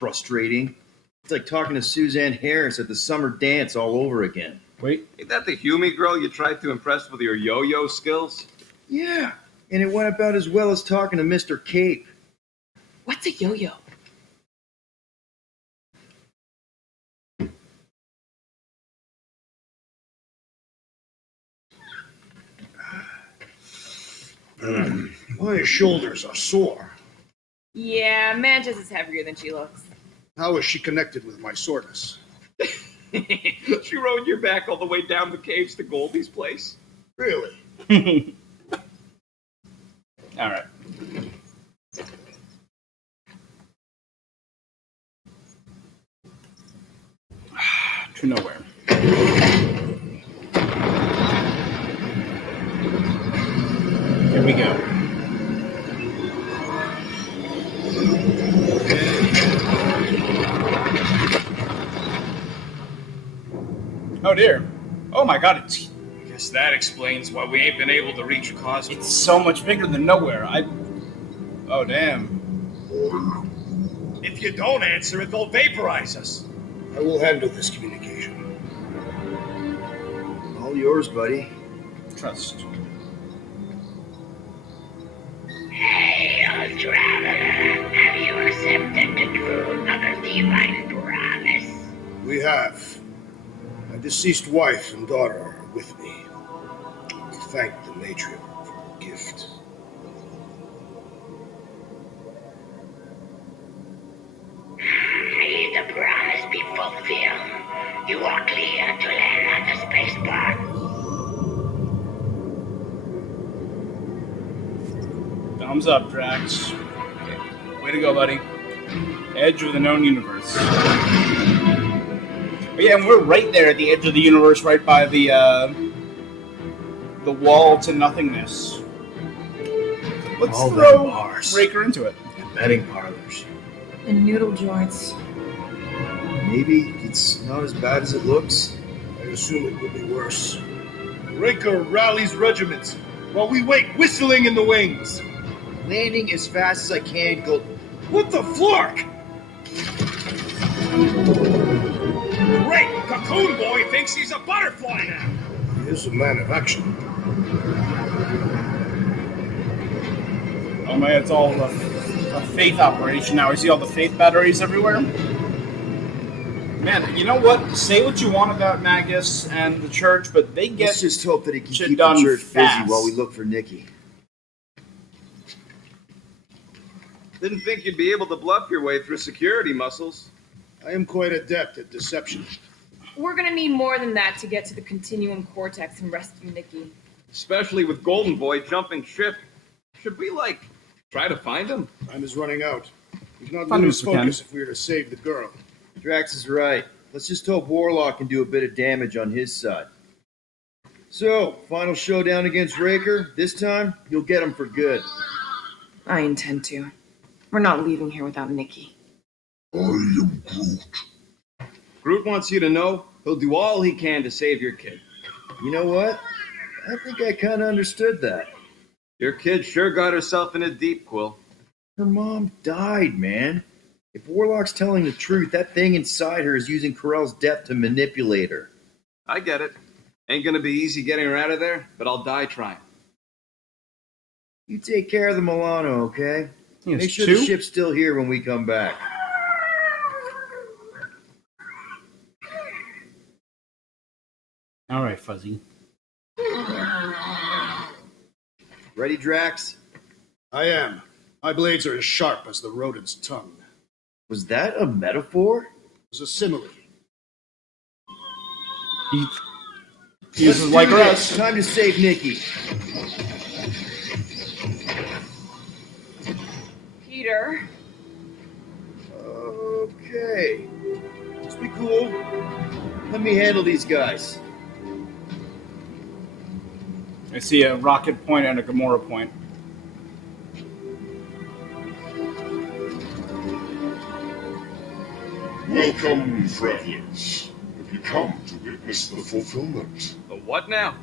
Frustrating. It's like talking to Suzanne Harris at the summer dance all over again. Wait. Ain't that the Hume girl you tried to impress with your yo-yo skills? Yeah, and it went about as well as talking to Mr. Cape. What's a yo-yo? My shoulders are sore. Yeah, Mantis is heavier than she looks. How is she connected with my soreness? She rode your back all the way down the caves to Goldie's place? Really? All right. To nowhere. Here we go. Oh dear. Oh my god, it's Guess that explains why we ain't been able to reach Cosmo. it's so much bigger than nowhere. Oh damn. If you don't answer it, they'll vaporize us. I will handle this communication. All yours, buddy. Trust. Hail, traveler. Have you accepted the truth of a divine promise? We have. My deceased wife and daughter are with me. Thank the matriarch for the gift. He's the Thumbs up, Drax. Way to go, buddy. Edge of the known universe. But yeah, and we're right there at the edge of the universe, right by the wall to nothingness. Let's All throw them bars. Raker into it. And betting parlors. And noodle joints. Maybe it's not as bad as it looks. I assume it will be worse. Raker rallies regiments while we wait whistling in the wings. Landing as fast as I can, go. What the flark? Great! Cocoon Boy thinks he's a butterfly now! He is a man of action. Oh man, it's all a faith operation now. You see all the faith batteries everywhere? Man, you know what? Say what you want about Magus and the church, but they get Let's just hope that he can shit keep the done church fast. busy while we look for Nikki. Didn't think you'd be able to bluff your way through security, Muscles. I am quite adept at deception. We're gonna need more than that to get to the Continuum Cortex and rescue Nikki. Especially with Golden Boy jumping ship. Should we, try to find him? Time is running out. We cannot Find lose him if we focus if we are to save the girl. Drax is right. Let's just hope Warlock can do a bit of damage on his side. So, final showdown against Raker. This time, you'll get him for good. I intend to. We're not leaving here without Nikki. I am Groot. Groot wants you to know he'll do all he can to save your kid. You know what? I think I kind of understood that. Your kid sure got herself in a deep, Quill. Her mom died, man. If Warlock's telling the truth, that thing inside her is using Corell's death to manipulate her. I get it. Ain't gonna be easy getting her out of there, but I'll die trying. You take care of the Milano, okay? Yes, Make sure two? the ship's still here when we come back. All right, Fuzzy. Ready, Drax? I am. My blades are as sharp as the rodent's tongue. Was that a metaphor? It was a simile. He uses like us. Time to save Nikki. Peter. Okay. Let's be cool. Let me handle these guys. I see a rocket point and a Gamora point. Welcome, travelers. Have you come to witness the fulfillment? The what now?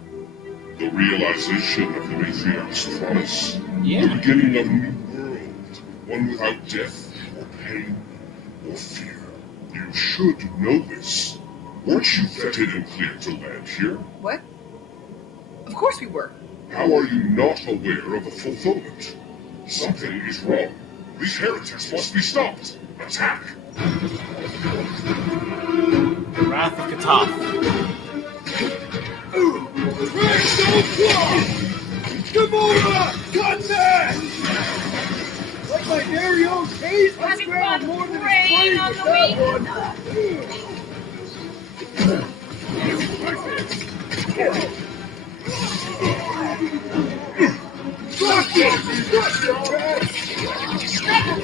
The realization of the matriarch's promise? Yeah. The beginning of a new world, one without death, or pain, or fear. You should know this. Weren't you vetted and cleared to land here? What? Of course we were. How are you not aware of the fulfillment? Something is wrong. These heretics must be stopped. Attack! Wrath of Katoth. Drax, don't fly! Gamora! Cut that! Like my very own case, I Having scrambled fun more than praying his on brain the with that one. Fuck it!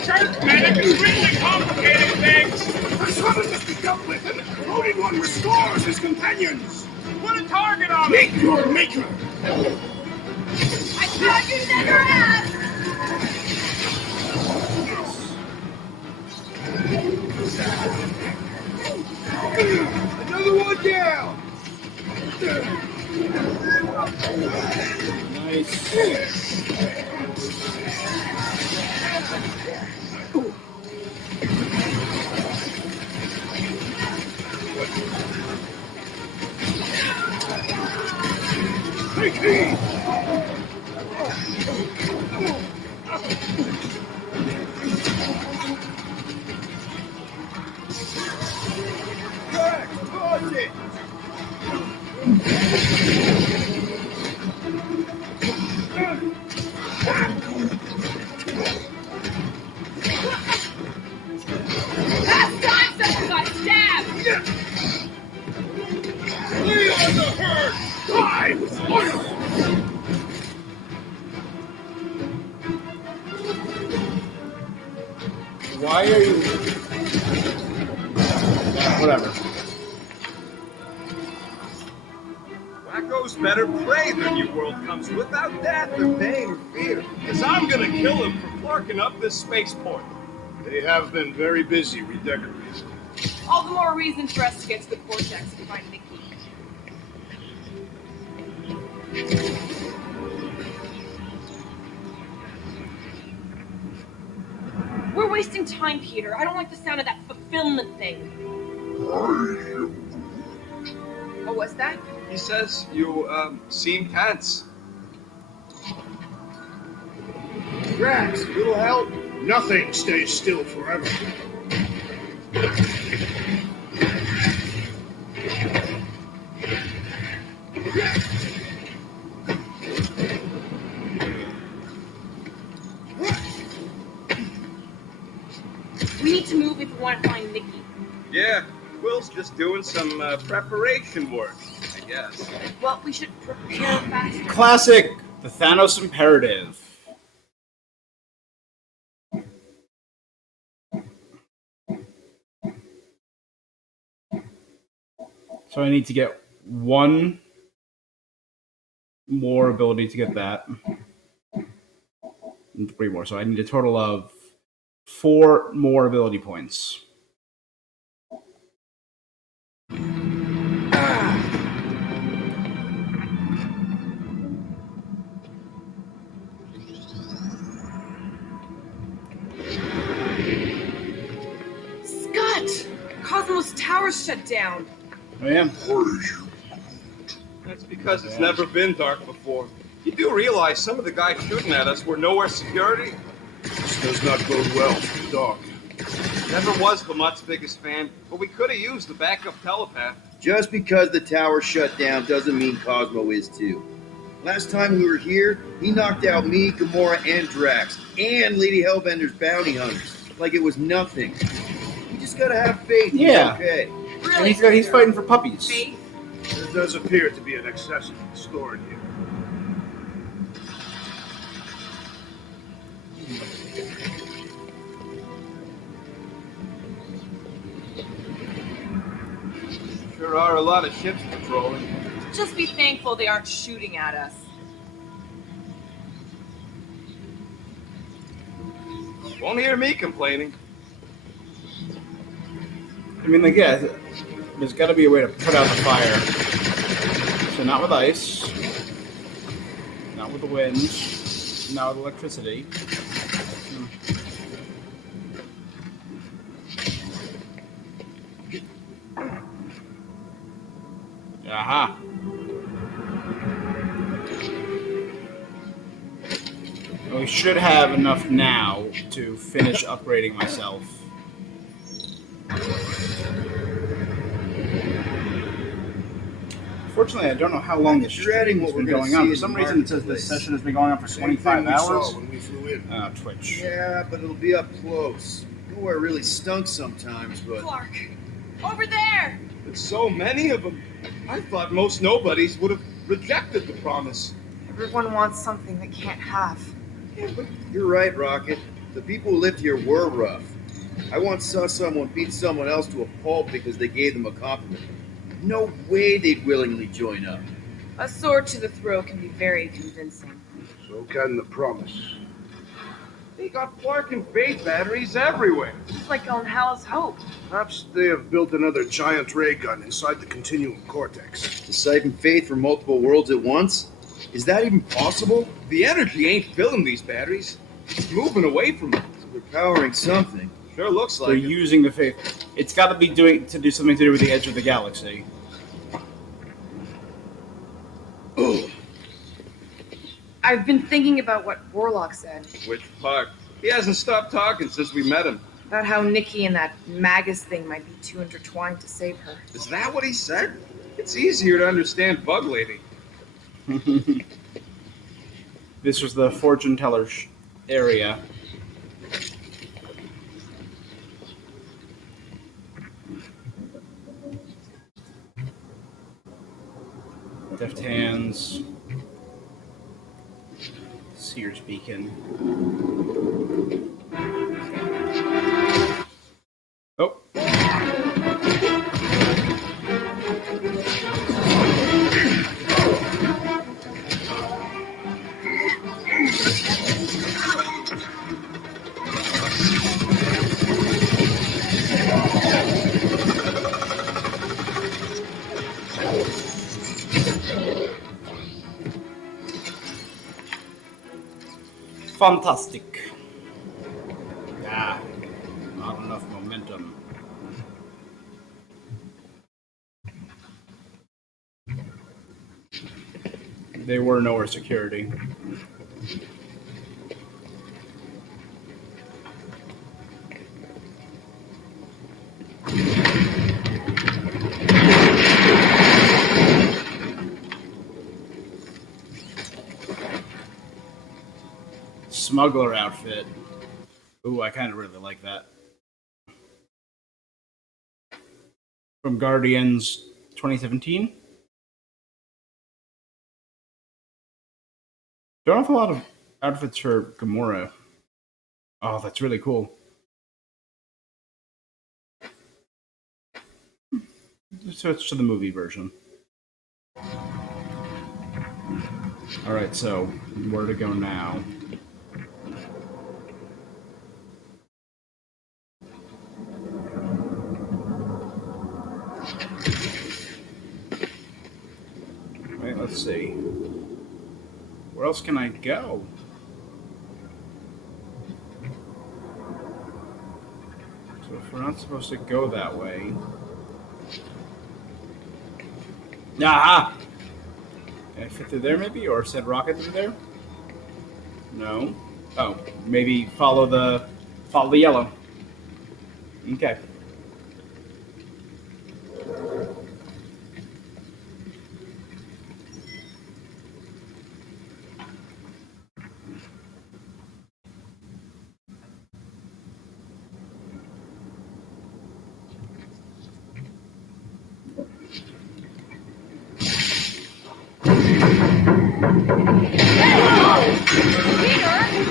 Church medic is really complicating things! The summon must be dealt with, and only one restores his companions. Put a target on him! Meet your maker. I thought you never asked! Another one down! Take heed. Drax, pause it! Last time someone got stabbed! Lay on the herd! Die with oil. Why are you... whatever. Wacko's better prey the new world comes without death or pain or fear. Because I'm gonna kill him for clarking up this spaceport. They have been very busy redecorating. All the more reason for us to get to the Cortex and find Nikki. We're wasting time, Peter. I don't like the sound of that fulfillment thing. Oh, what's that? He says you, seem tense. DRAX, little help? Nothing stays still forever. We need to move if we want to find Nikki. Yeah, Will's just doing some preparation work, I guess. Well, we should prepare faster. Classic, the Thanos imperative. So I need to get one more ability to get that. And 3 more. So I need a total of 4 more ability points. Scott! Cosmos Tower's shut down. Oh, yeah. That's because it's never been dark before. You do realize some of the guys shooting at us were nowhere security? This does not bode well for the dog. Never was Lamott's biggest fan, but we could have used the backup telepath. Just because the tower shut down doesn't mean Cosmo is too. Last time we were here, he knocked out me, Gamora, and DRAX, and Lady Hellbender's bounty hunters. Like it was nothing. You just gotta have faith. Yeah. Okay. Really? And he's fighting for puppies. Faith? There does appear to be an excessive stored here. Sure are a lot of ships patrolling. Just be thankful they aren't shooting at us. Won't hear me complaining. I mean, like, yeah, there's got to be a way to put out the fire. So not with ice, not with the wind, not with electricity. Aha. We should have enough now to finish upgrading myself. Fortunately, I don't know how long this stream has been going on. For some reason, it says this session has been going on for 25 hours. When we flew in. Twitch. Yeah, but it'll be up close. Nowhere really stunk sometimes, but... Clark! Over there! There's so many of them. I thought most nobodies would have rejected the promise. Everyone wants something they can't have. Yeah, but you're right, Rocket. The people who lived here were rough. I once saw someone beat someone else to a pulp because they gave them a compliment. No way they'd willingly join up. A sword to the throat can be very convincing. So can the promise. They got Clark and Faith batteries everywhere. It's like on Hal's Hope. Perhaps they have built another giant ray gun inside the continuum cortex. To siphon faith from multiple worlds at once? Is that even possible? The energy ain't filling these batteries. It's moving away from them. So they're powering something. Sure looks like They're it. using the faith. It's got to be to do something to do with the edge of the galaxy. Ugh. I've been thinking about what Warlock said. Which part? He hasn't stopped talking since we met him. About how Nikki and that Magus thing might be too intertwined to save her. Is that what he said? It's easier to understand Bug Lady. This was the fortune teller area. Deft hands. Sears beacon. Fantastic. Ah, not enough momentum. They were nowhere security. Smuggler outfit. Ooh, I kind of really like that. From Guardians 2017. Don't have a lot of outfits for Gamora. Oh, that's really cool. Switch to the movie version. Alright, so where to go now? Wait, let's see. Where else can I go? So if we're not supposed to go that way... Aha! Can I fit through there maybe? Or send rocket through there? No. Oh, maybe follow the yellow. Okay.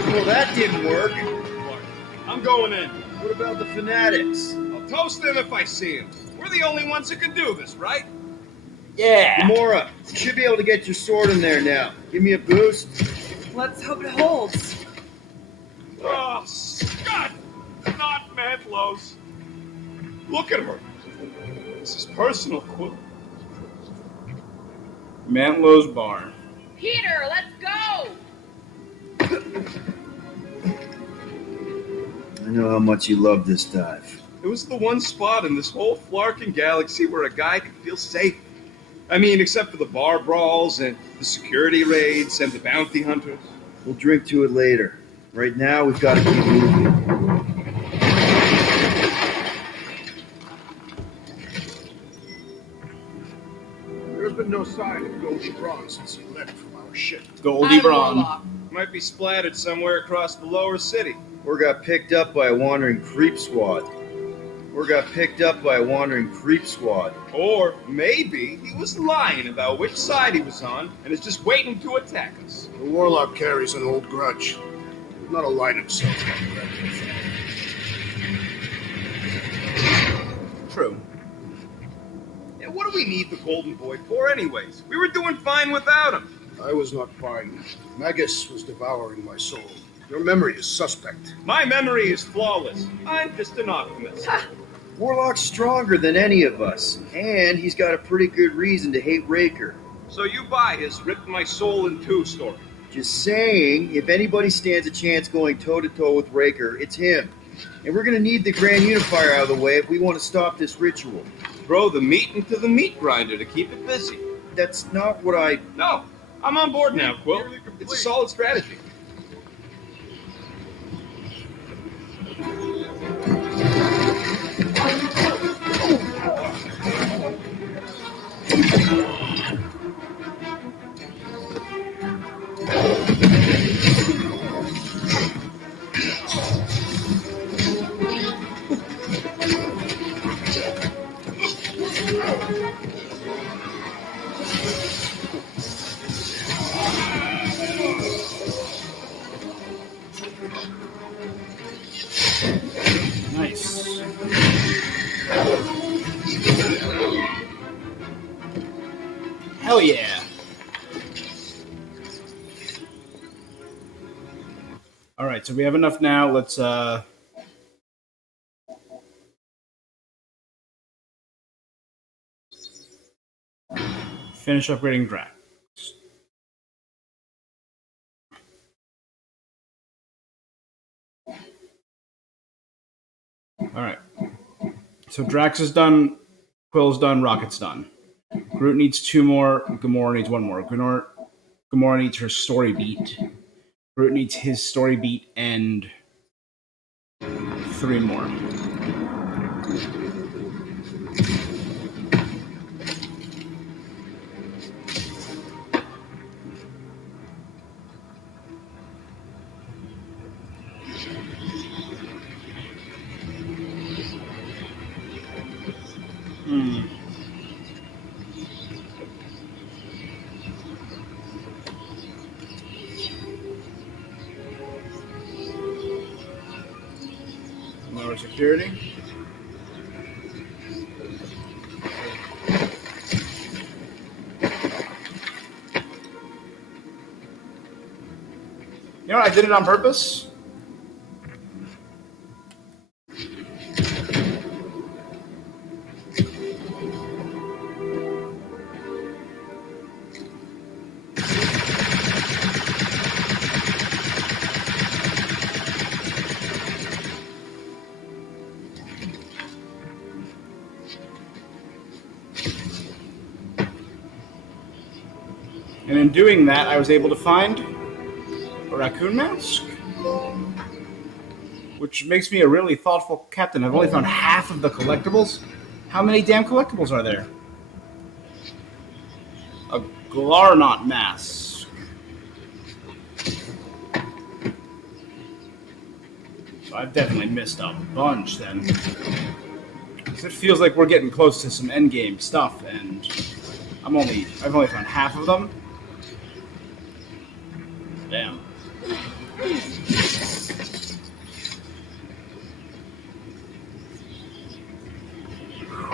Well, that didn't work. I'm going in. What about the fanatics? I'll toast them if I see them. We're the only ones that can do this, right? Yeah. Gamora, you should be able to get your sword in there now. Give me a boost. Let's hope it holds. Oh, Scott! Not Mantlos. Look at her. This is personal, Quill. Mantlow's bar. Peter, let's go! I know how much you love this dive. It was the one spot in this whole Flarkin galaxy where a guy could feel safe. I mean, except for the bar brawls and the security raids and the bounty hunters. We'll drink to it later. Right now, we've got to keep moving. There's been no sign of Goldie Braun since he left from our ship. Goldie Braun. Might be splattered somewhere across the lower city. Or got picked up by a wandering creep squad. Or maybe he was lying about which side he was on and is just waiting to attack us. The warlock carries an old grudge. He'll not align himself with the True. Yeah, what do we need the Golden Boy for anyways? We were doing fine without him. I was not fine. Magus was devouring my soul. Your memory is suspect. My memory is flawless. I'm just an optimist. Warlock's stronger than any of us, and he's got a pretty good reason to hate Raker. So you buy his ripped my soul in two story. Just saying, if anybody stands a chance going toe-to-toe with Raker, it's him. And we're gonna need the Grand Unifier out of the way if we want to stop this ritual. Throw the meat into the meat grinder to keep it busy. That's not what I... No, I'm on board now, Quill. It's a solid strategy. Nice. Hell yeah. All right, so we have enough now. Let's finish upgrading DRAX. All right. So Drax is done. Quill's done. Rocket's done. Groot needs 2 more. Gamora needs 1 more. Gamora needs her story beat. Groot needs his story beat and 3 more. Lower security. You know what? I did it on purpose. And in doing that, I was able to find a raccoon mask, which makes me a really thoughtful captain. I've only found half of the collectibles. How many damn collectibles are there? A Glarnot mask. So I've definitely missed a bunch then. Because it feels like we're getting close to some endgame stuff, and I've only found half of them. Damn.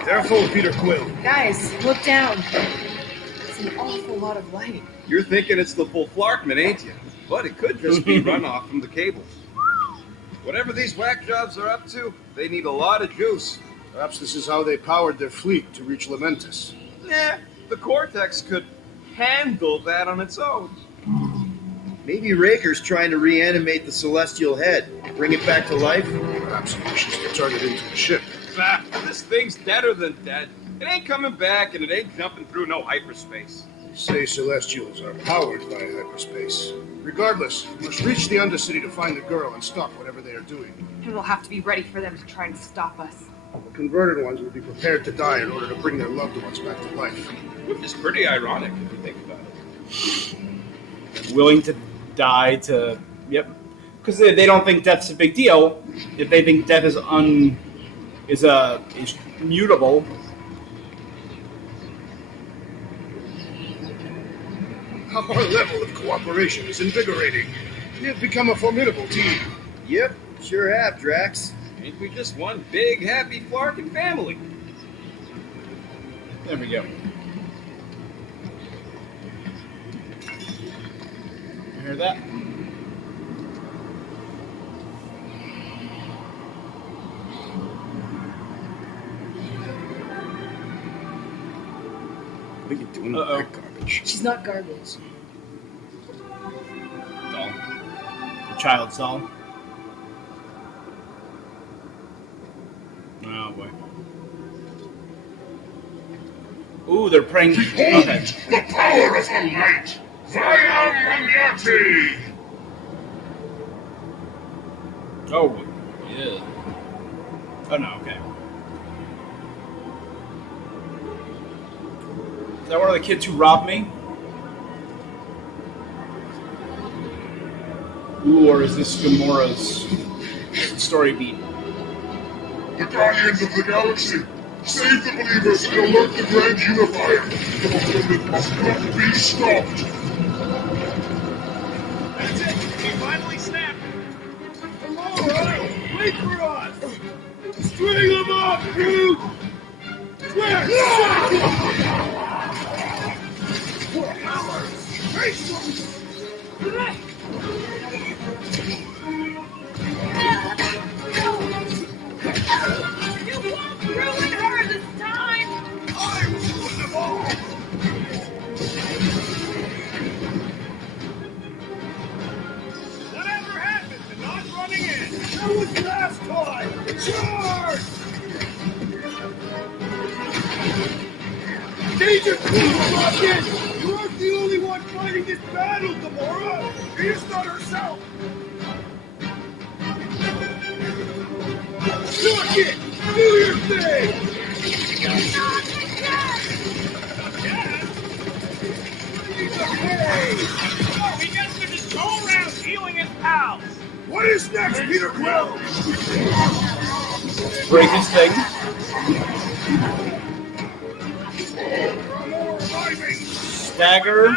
Careful, Peter Quill. Guys, look down. It's an awful lot of light. You're thinking it's the full Flarkman, ain't you? But it could just be runoff from the cables. Whatever these whack jobs are up to, they need a lot of juice. Perhaps this is how they powered their fleet to reach Lamentus. Yeah, the Cortex could handle that on its own. Maybe Raker's trying to reanimate the Celestial head. Bring it back to life? Perhaps he wishes to turn it into a ship. Ah, this thing's deader than dead. It ain't coming back, and it ain't jumping through no hyperspace. They say Celestials are powered by hyperspace. Regardless, we must reach the Undercity to find the girl and stop whatever they are doing. And we'll have to be ready for them to try and stop us. The converted ones will be prepared to die in order to bring their loved ones back to life. Which is pretty ironic if you think about it. Willing to die to... Yep. Because they don't think death's a big deal. If they think death is mutable. Our level of cooperation is invigorating. We have become a formidable team. Yep, sure have, Drax. Ain't we just one big, happy Flarkin family? There we go. You hear that? What are you doing with that garbage? She's not garbage. Doll. A child's doll. Oh boy. Ooh, they're praying. Behold Okay. the power of the light! Vayamyati! Oh, yeah. Oh no, okay. Is that one of the kids who robbed me? Ooh, or is this Gamora's story beat? The Guardians of the Galaxy! Save the believers and alert the Grand Unifier! The fulfillment must not be stopped! That's it! He finally snapped! Alright, wait for us! String them up, Groot! Drax! You won't ruin her this time! I ruined them all! Whatever happened to not running in? That was last time! Charge! Rocket! You aren't the only one fighting this battle, Gamora! She is not herself! Rocket! Do your thing! Oh, he gets to just go around healing his pals. What is next, Peter Quill? Break his thing. Stagger.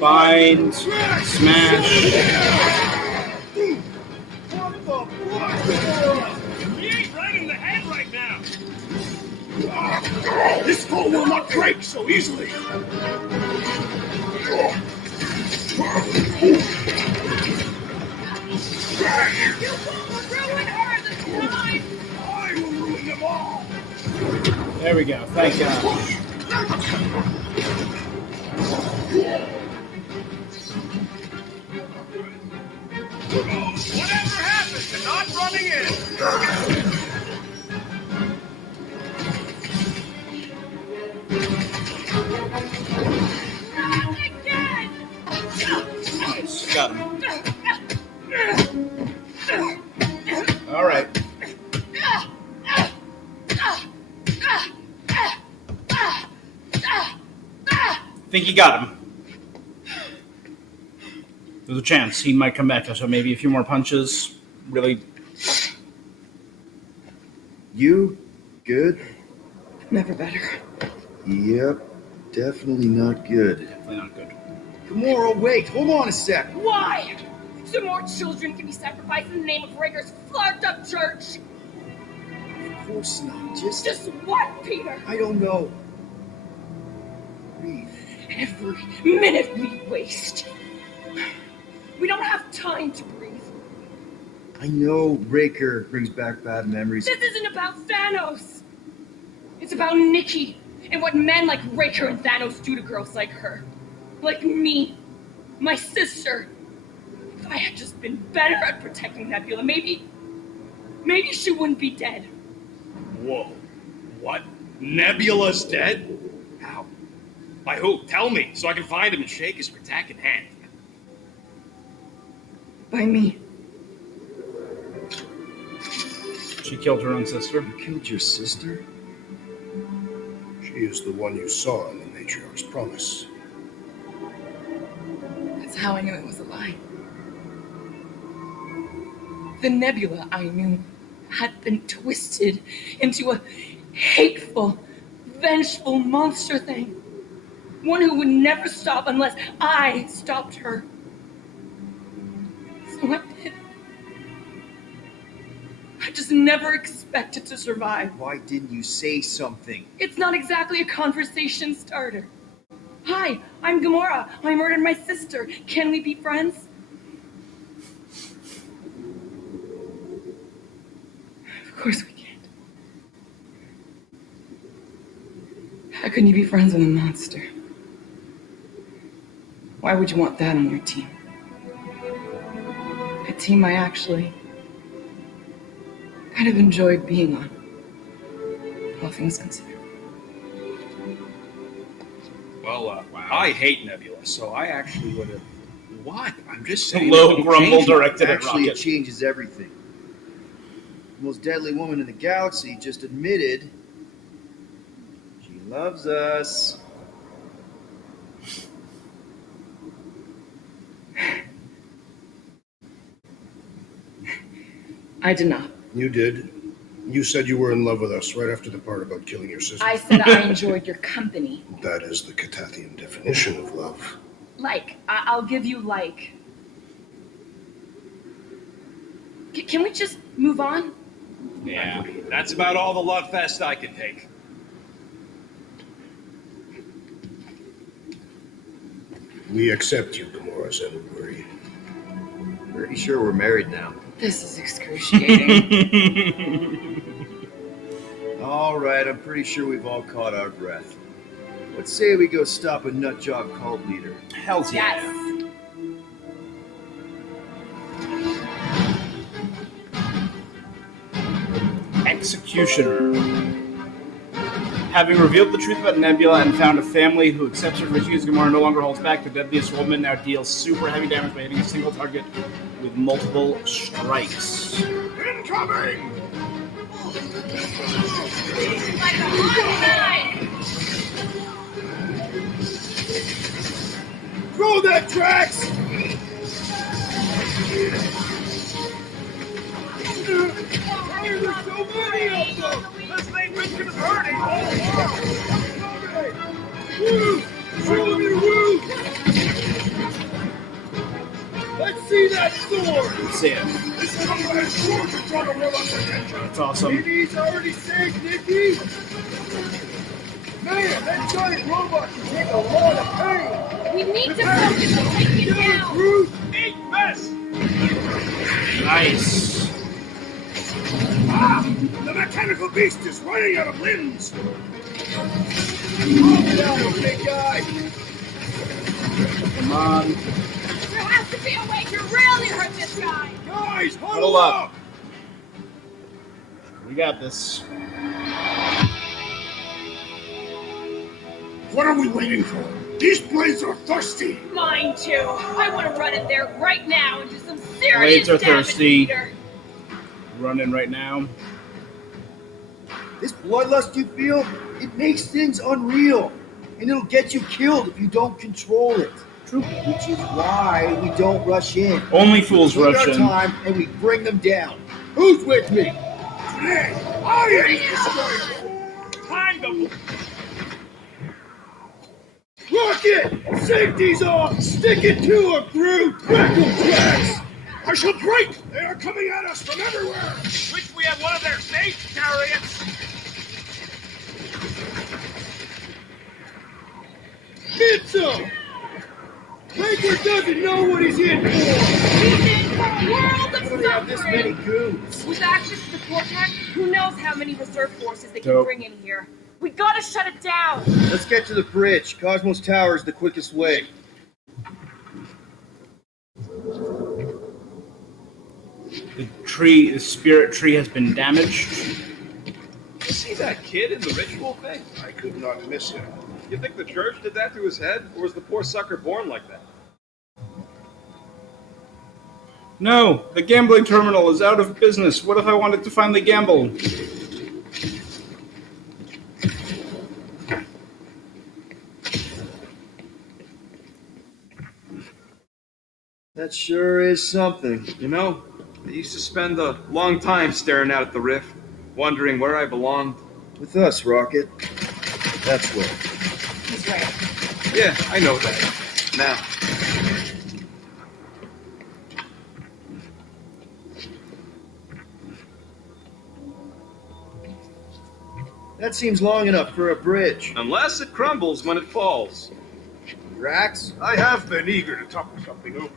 Bind. Smash. He ain't right in the head right now. This foe will not break so easily. You won't ruin her this time! I will ruin them all. There we go. Thank God. Whatever happened to not running in? Not again! Nice. Got him. All right. Think you got him. There's a chance he might come back, so maybe a few more punches. Really. You good? Never better. Yep, definitely not good. Definitely not good. Gamora, wait, hold on a sec. Why? So more children can be sacrificed in the name of Raker's flarked up church? Of course not. Just what, Peter? I don't know. Breathe. Every minute we waste. We don't have time to breathe. I know Raker brings back bad memories. This isn't about Thanos. It's about Nikki and what men like Raker and Thanos do to girls like her. Like me. My sister. If I had just been better at protecting Nebula, maybe she wouldn't be dead. Whoa. What? Nebula's dead? How? By who? Tell me, so I can find him and shake his Kratak in hand. By me. She killed her own sister. You killed your sister? She is the one you saw in the matriarch's promise. That's how I knew it was a lie. The Nebula I knew had been twisted into a hateful, vengeful monster thing. One who would never stop unless I stopped her. So I did. I just never expected to survive. Why didn't you say something? It's not exactly a conversation starter. Hi, I'm Gamora. I murdered my sister. Can we be friends? Of course we can't. How can you be friends with a monster? Why would you want that on your team? A team I actually kind of enjoyed being on, all things considered. Well, I hate Nebula, so I actually would have. What? I'm just saying. Low grumble directed at Actually, Rocket. it changes everything. The most deadly woman in the galaxy just admitted she loves us. I did not. You did. You said you were in love with us right after the part about killing your sister. I said I enjoyed your company. That is the Catathian definition of love. I'll give you like. Can we just move on? Yeah. That's about all the love fest I can take. We accept you, Gamora Zenoburi. Pretty sure we're married now. This is excruciating. All right, I'm pretty sure we've all caught our breath. Let's say we go stop a nutjob cult leader. Hell's yeah. Yes. Executioner. Having revealed the truth about Nebula and found a family who accepts her for she is, Gamora no longer holds back. The deadliest woman now deals super heavy damage by hitting a single target with multiple strikes. Incoming! Like a hot knife! Throw that, DRAX! Why are there so many of them? This thing went to the party. Woo! Show me woo! Let's see that sword! Let's see it. This somebody's sword to draw the warlock's attention. That's awesome. Maybe he's already saved Nikki? Man, that giant robot can take a lot of pain! We need to focus and take it down! Groot! Eat this! Nice. Ah! The mechanical beast is running out of limbs. Calm down, big guy! Come on. There has to be a way to really hurt this guy! Guys, Huddle up. We got this. What are we waiting for? These blades are thirsty. Mine too. I want to run in there right now and do some serious Blades are damage, thirsty. Peter. Running right now. This bloodlust you feel, it makes things unreal. And it'll get you killed if you don't control it. True. Which is why we don't rush in. Only fools We take rush our in. time and we bring them down. Who's with me? Today, I am destroying. Time to... Rocket! Safety's off! Stick it to him, Groot! Wreck him, DRAX! I shall break. They are coming at us from everywhere. Wish we had one of their safe chariots. Get some! Raker doesn't know what he's in for! He's in for a world of We don't have this many suffering! goons. With access to the Cortex, who knows how many reserve forces they can Dope. bring in here. We gotta shut it down! Let's get to the bridge. Cosmos Tower is the quickest way. The spirit tree has been damaged. You see that kid in the ritual thing? I could not miss him. You think the church did that to his head, or was the poor sucker born like that? No, the gambling terminal is out of business. What if I wanted to finally gamble? That sure is something. You know, I used to spend a long time staring out at the rift, wondering where I belonged. With us, Rocket. That's where. He's right. Yeah, I know that. Now. That seems long enough for a bridge. Unless it crumbles when it falls. DRAX? I have been eager to talk something over.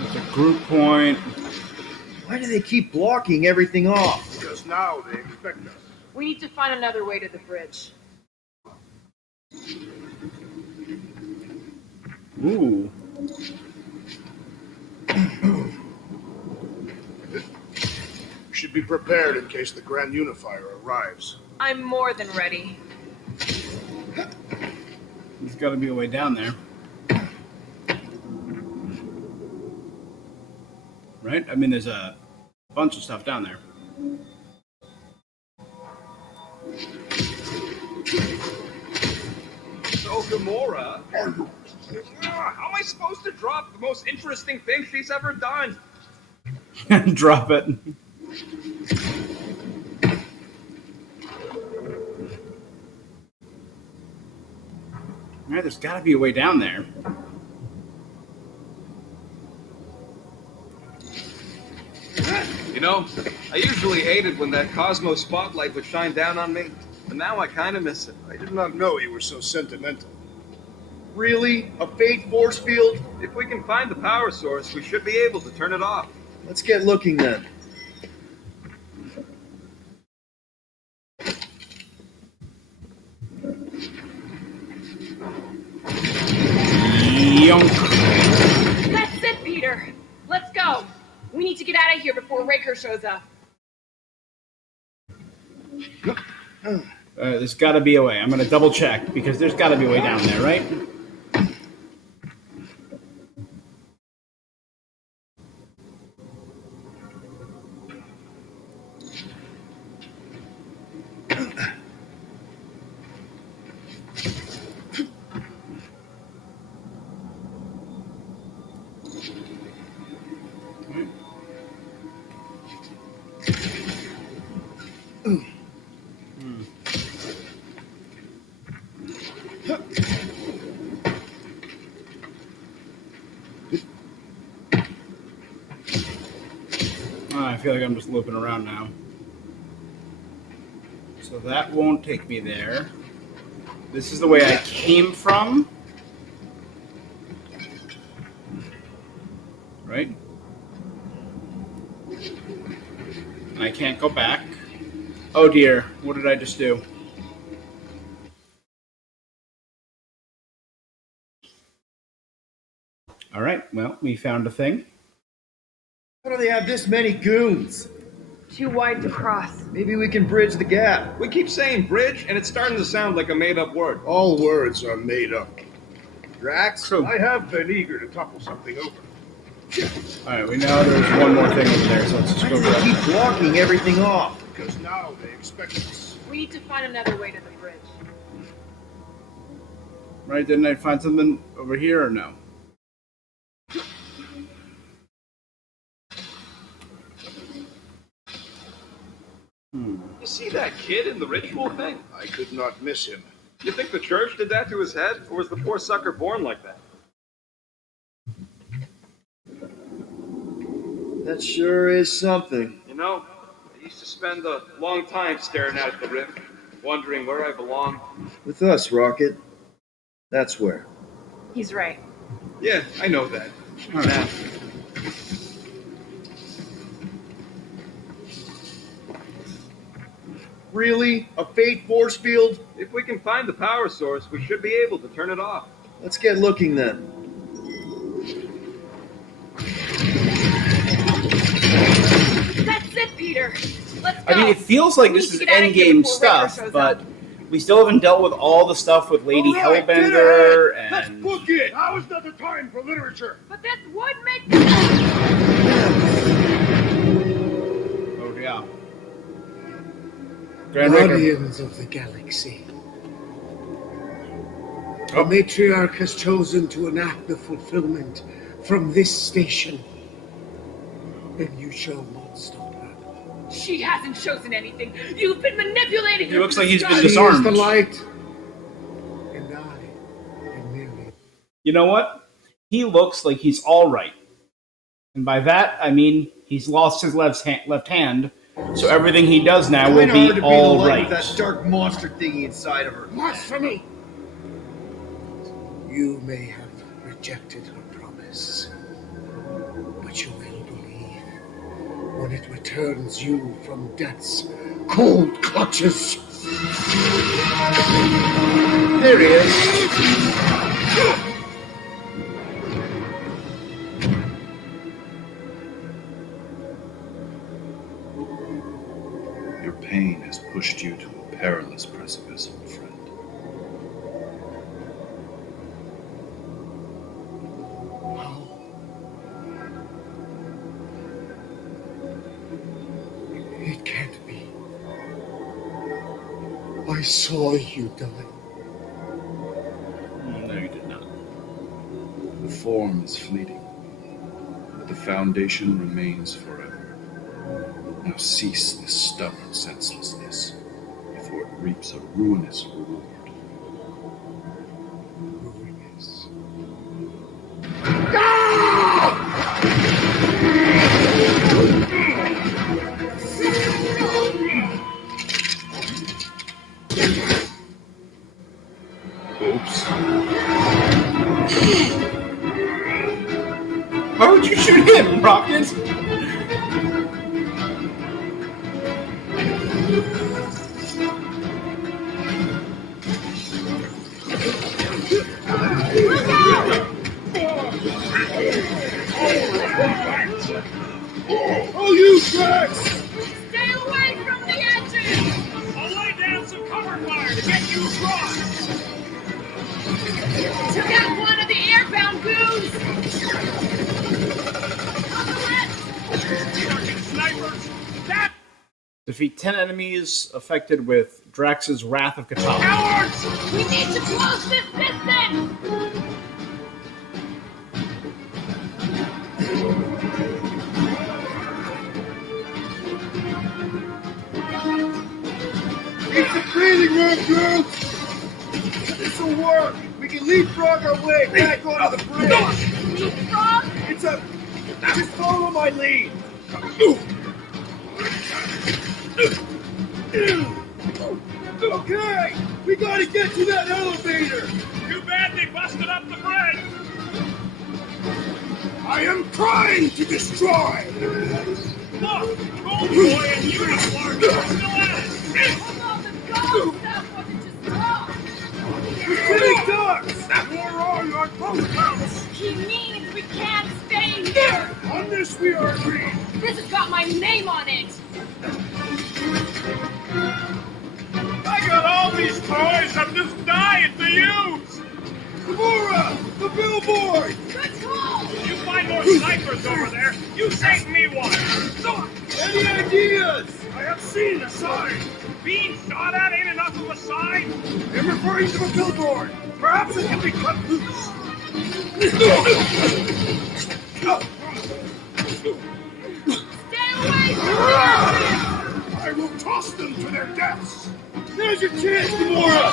With a group point. Why do they keep blocking everything off? Because now they expect us. We need to find another way to the bridge. Ooh. We should be prepared in case the Grand Unifier arrives. I'm more than ready. There's got to be a way down there. Right? I mean, there's a bunch of stuff down there. So, Gamora. How am I supposed to drop the most interesting thing she's ever done? Drop it. Alright, there's got to be a way down there. You know, I usually hated when that Cosmos spotlight would shine down on me, but now I kind of miss it. I did not know you were so sentimental. Really? A fate force field? If we can find the power source, we should be able to turn it off. Let's get looking then. Yonk. That's it, Peter. Let's go. We need to get out of here before Raker shows up. There's got to be a way. I'm going to double check because there's got to be a way down there, right? I feel like I'm just looping around now. So that won't take me there. This is the way I came from. Right? And I can't go back. Oh dear, what did I just do? Alright, well, we found a thing. How do they have this many goons? Too wide to cross. Maybe we can bridge the gap. We keep saying bridge, and it's starting to sound like a made-up word. All words are made up. DRAX? True. I have been eager to topple something over. Alright, we know there's one more thing over there, so let's just Why go do they grab keep it. blocking everything off? Because now they expect us. We need to find another way to the bridge. Right, didn't I find something over here or no? You see that kid in the ritual thing? I could not miss him. You think the church did that to his head, or was the poor sucker born like that? That sure is something. You know, I used to spend a long time staring out at the rift, wondering where I belong. With us, Rocket. That's where. He's right. Yeah, I know that. All right. Really? A fate force field? If we can find the power source, we should be able to turn it off. Let's get looking then. That's it, Peter. Let's go. I mean, it feels like We this need is to get out of here endgame before stuff, Raker shows but up. we still haven't dealt with all the stuff with Lady All right, get Hellbender ahead. Let's and... book it. Now is not the time for literature. But this would make Oh, yeah. Grand Raker. Guardians of the Galaxy. Oh. The matriarch has chosen to enact the fulfillment from this station. And you shall not stop her. She hasn't chosen anything. You've been manipulating her. He looks like he's been She is disarmed. the light. And I am merely... You know what? He looks like he's all right. And by that, I mean he's lost his left hand, so everything he does now will Kinda hard be to all the light right. with that dark monster thingy inside of her. Blasphemy! You may have rejected her promise, but you will believe when it returns you from death's cold clutches. There he is. Your pain has pushed you to a perilous precipice, old friend. How? It can't be. I saw you die. No, you did not. The form is fleeting, but the foundation remains forever. Now cease this stubborn senselessness before it reaps a ruinous reward. Ruinous. Oops. Why would you shoot him, Rocket? Oh, you DRAX! Stay away from the edges. I'll lay down some Took out one of the airbound goons! Snipers! That Defeat 10 enemies affected with Drax's Wrath of Cthulhu. cowards! We need to close this business! It's a breathing room, girls! This'll work! We can leapfrog our way back onto the bridge! Leapfrog? It's a... Just follow my lead! Okay! We gotta get to that elevator! Too bad they busted up the bridge! I am trying to destroy! Look! Gold Boy and Unicorn are still at it! Hold on, the gold stuff wasn't just wrong! We're getting ducks! Where are your postcards? He means we can't stay here! On this we are agreed. This has got my name on it! I got all these toys I'm just dying to use! Gamora! The billboard! Good call! You find more snipers over there, you save me one! Any ideas? I have seen a sign. Being shot at ain't enough of a sign! I'm referring to a billboard. Perhaps it can be cut loose. Stay away from me! I will toss them to their deaths. There's your chance, Gamora!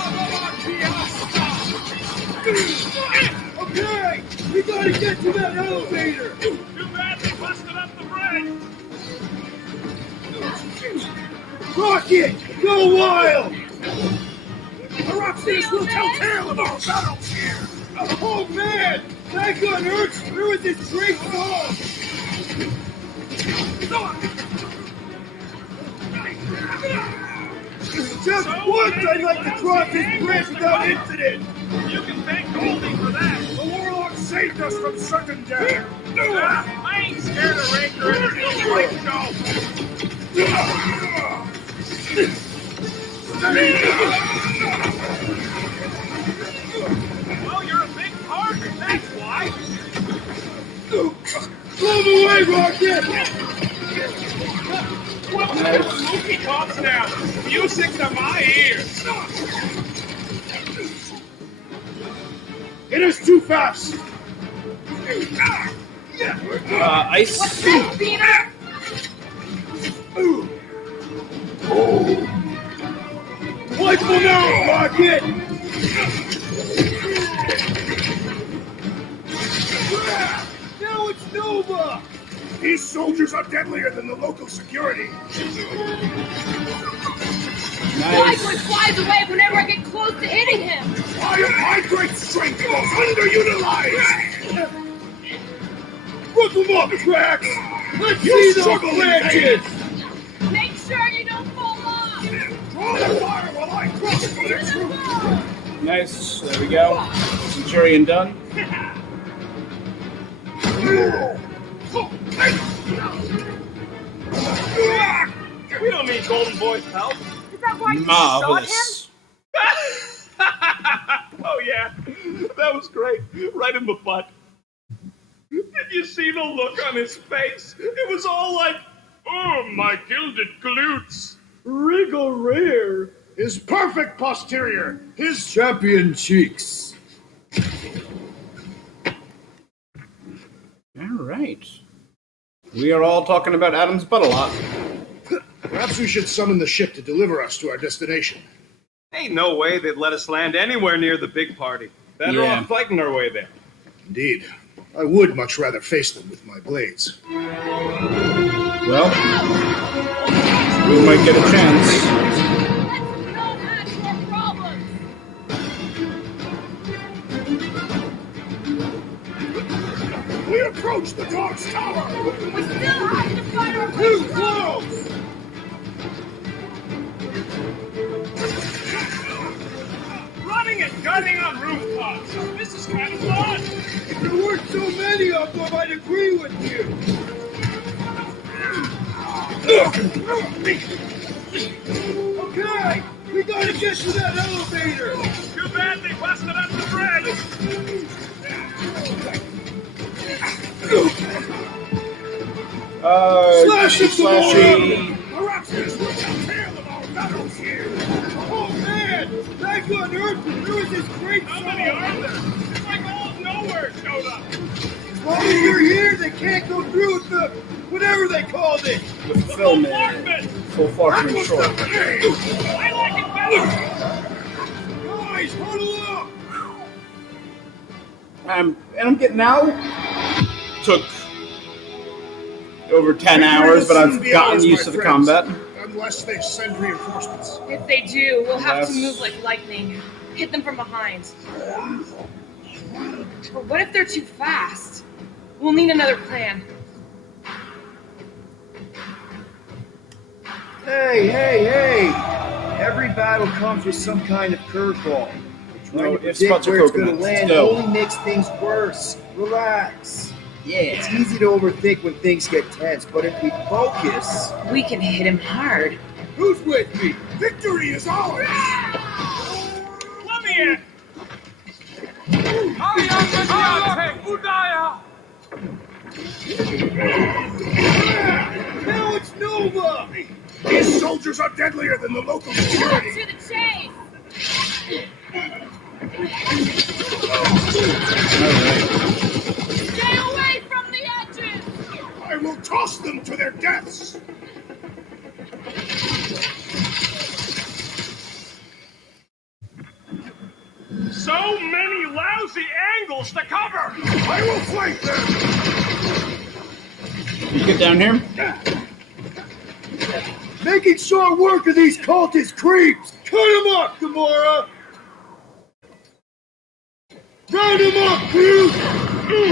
Okay! We gotta get to that elevator! Too bad they busted up the bridge! Rocket! Go wild! Perhaps this will tell tale of our battles here. Oh man! That gun hurts! Where was this great song? Just once I'd like to cross this bridge without incident! You can thank Goldie for that! The warlock saved us from certain death. I ain't scared of Ranger in a fight show! Well, you're a big partner, that's why! Blow them away, Rocket! What kind of spooky talks now? Music to my ears! It is too fast. Ice. What's that, Peter? Playful now, Rocket! Now it's Nova! These soldiers are deadlier than the local security. Flyboy flies away whenever I get close to hitting him! Why my great strength was underutilized? Rip them up, DRAX! Let's You see those struggle in branches! Make sure you don't fall off! Draw the fire while I cross for their troops. Nice. There we go. Centurion done. We don't need Golden Boy's help. Is that why you shot him? Marvelous. Oh yeah, that was great. Right in the butt. Did you see the look on his face? It was all like, oh, my gilded glutes. Wriggle rear! His perfect posterior. His Champion cheeks! All right. We are all talking about Adam's butt a lot. Perhaps we should summon the ship to deliver us to our destination. Ain't no way they'd let us land anywhere near the big party. Better Yeah. off fighting our way there. Indeed. I would much rather face them with my blades. Well, we might get a chance. Let's not add to our problems! We approach the Dark's Tower! We still have to fight our way Too through! close! Running and gunning on rooftops. This is kind of fun. If there weren't so many of them, I'd agree with you! Okay! We gotta get to that elevator! Too bad they busted up the bridge! Slash him, Slashy. Araxes will tail of our battles here! Oh man! Back on Earth, there was this great How many song! are there? It's like all of nowhere showed up! As long as you're here, they can't go through with the... whatever they called it! The fulfillment. Full Fartman short. I like it better! Guys, huddle up! And I'm getting out. Took over 10 hours, but I've gotten used to the combat. Unless they send reinforcements. If they do, we'll have to Yes. move like lightning. Hit them from behind. But what if they're too fast? We'll need another plan. Hey! Every battle comes with some kind of curveball. Trying to it's predict about to where it's going to coconut. land No. only makes things worse. Relax. Yeah. It's easy to overthink when things get tense, but if we focus... We can hit him hard. Who's with me? Victory is ours! Let me in! Now it's Nova! These soldiers are deadlier than the local security. To the chase! Stay away from the edges! I will toss them to their deaths. So many lousy angles to cover! I will flank them. You get down here? Making short work of these cultist creeps! Cut him up, Gamora! Round him up, crew!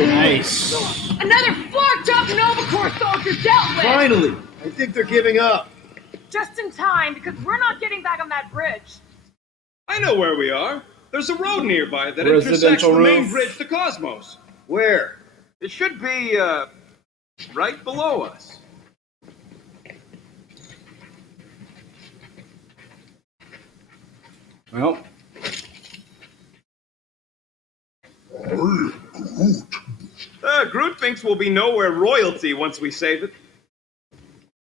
Nice. Another flarked up Nova Corps soldier dealt with! Finally! I think they're giving up. Just in time, because we're not getting back on that bridge. I know where we are. There's a road nearby that Residential intersects the main roof. bridge to Cosmos. Where? It should be, right below us. Well, Groot thinks we'll be nowhere royalty once we save it.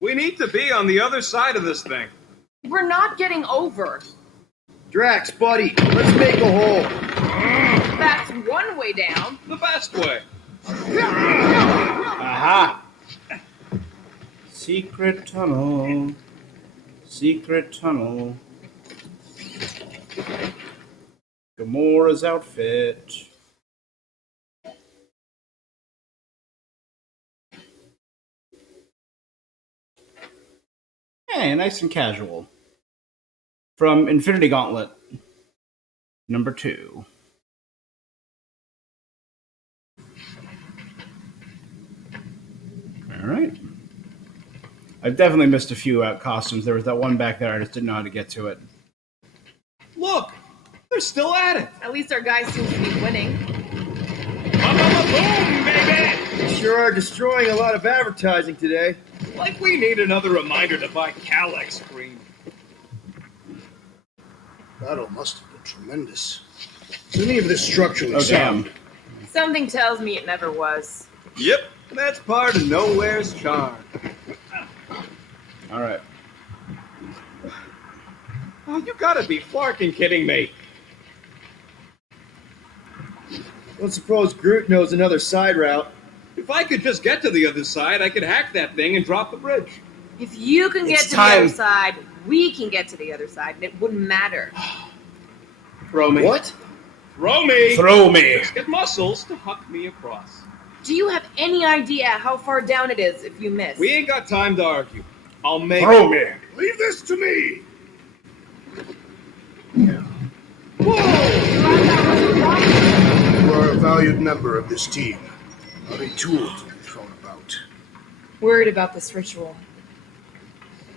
We need to be on the other side of this thing. We're not getting over. Drax, buddy, let's make a hole. That's one way down. The best way. aha. Secret tunnel. Secret tunnel. Gamora's outfit. Hey, nice and casual. From Infinity Gauntlet, number 2. All right. I've definitely missed a few costumes. There was that one back there. I just didn't know how to get to it. Look, they're still at it. At least our guys seem to be winning. Boom, baby! We sure are destroying a lot of advertising today. Like we need another reminder to buy Calyx cream. Battle must have been tremendous. Is any of this structurally Oh, sound? damn. Something tells me it never was. Yep, that's part of Nowhere's charm. All right. Oh, you gotta be flarking kidding me. Don't suppose Groot knows another side route. If I could just get to the other side, I could hack that thing and drop the bridge. If you can get It's to the time. other side, we can get to the other side, and it wouldn't matter. Throw me. What? Throw me! Throw me. Just get muscles to huck me across. Do you have any idea how far down it is if you miss? We ain't got time to argue. I'll make Throw it. me. Leave this to me. You are a valued member of this team, not a tool to be thrown about. Worried about this ritual.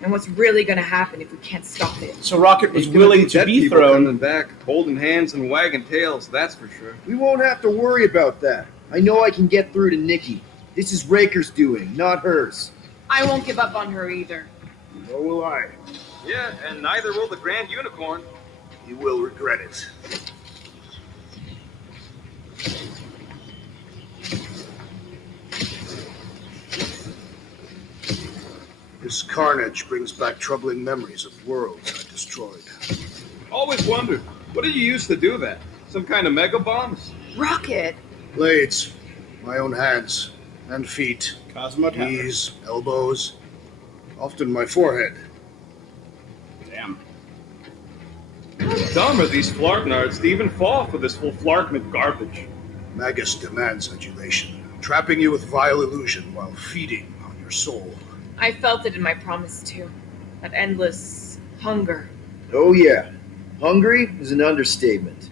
And what's really going to happen if we can't stop it. So Rocket was There's gonna willing to dead be people thrown. coming back, holding hands and wagging tails, that's for sure. We won't have to worry about that. I know I can get through to Nikki. This is Raker's doing, not hers. I won't give up on her either. Nor will I. Yeah, and neither will the Grand Unicorn. You will regret it. This carnage brings back troubling memories of worlds I destroyed. Always wondered, what did you use to do that? Some kind of mega bombs? Rocket! Blades. My own hands and feet. Cosmo Tower. Knees, elbows. Often my forehead. Damn. Dumb are these Flarknards to even fall for this full Flarkman garbage. Magus demands adulation, trapping you with vile illusion while feeding on your soul. I felt it in my promise too. That endless hunger. Oh yeah. Hungry is an understatement.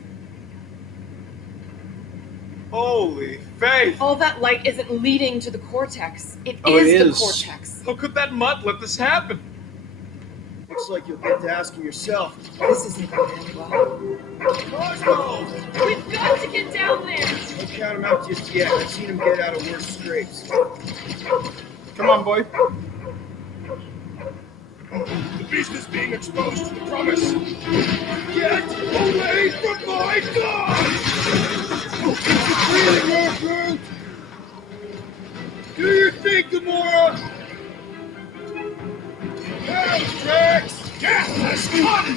Holy faith! All that light isn't leading to the cortex. It Oh, it is the is. cortex. How could that mutt let this happen? Looks like you'll get to asking yourself. This isn't going to end well. Cosmo! We've got to get down there. Don't count him out just yet. I've seen him get out of worse scrapes. Come on, boy. The beast is being exposed to the promise. Get away from my god! Breathing rock root! Do your thing, Gamora! Now, Drax! Deathless gun!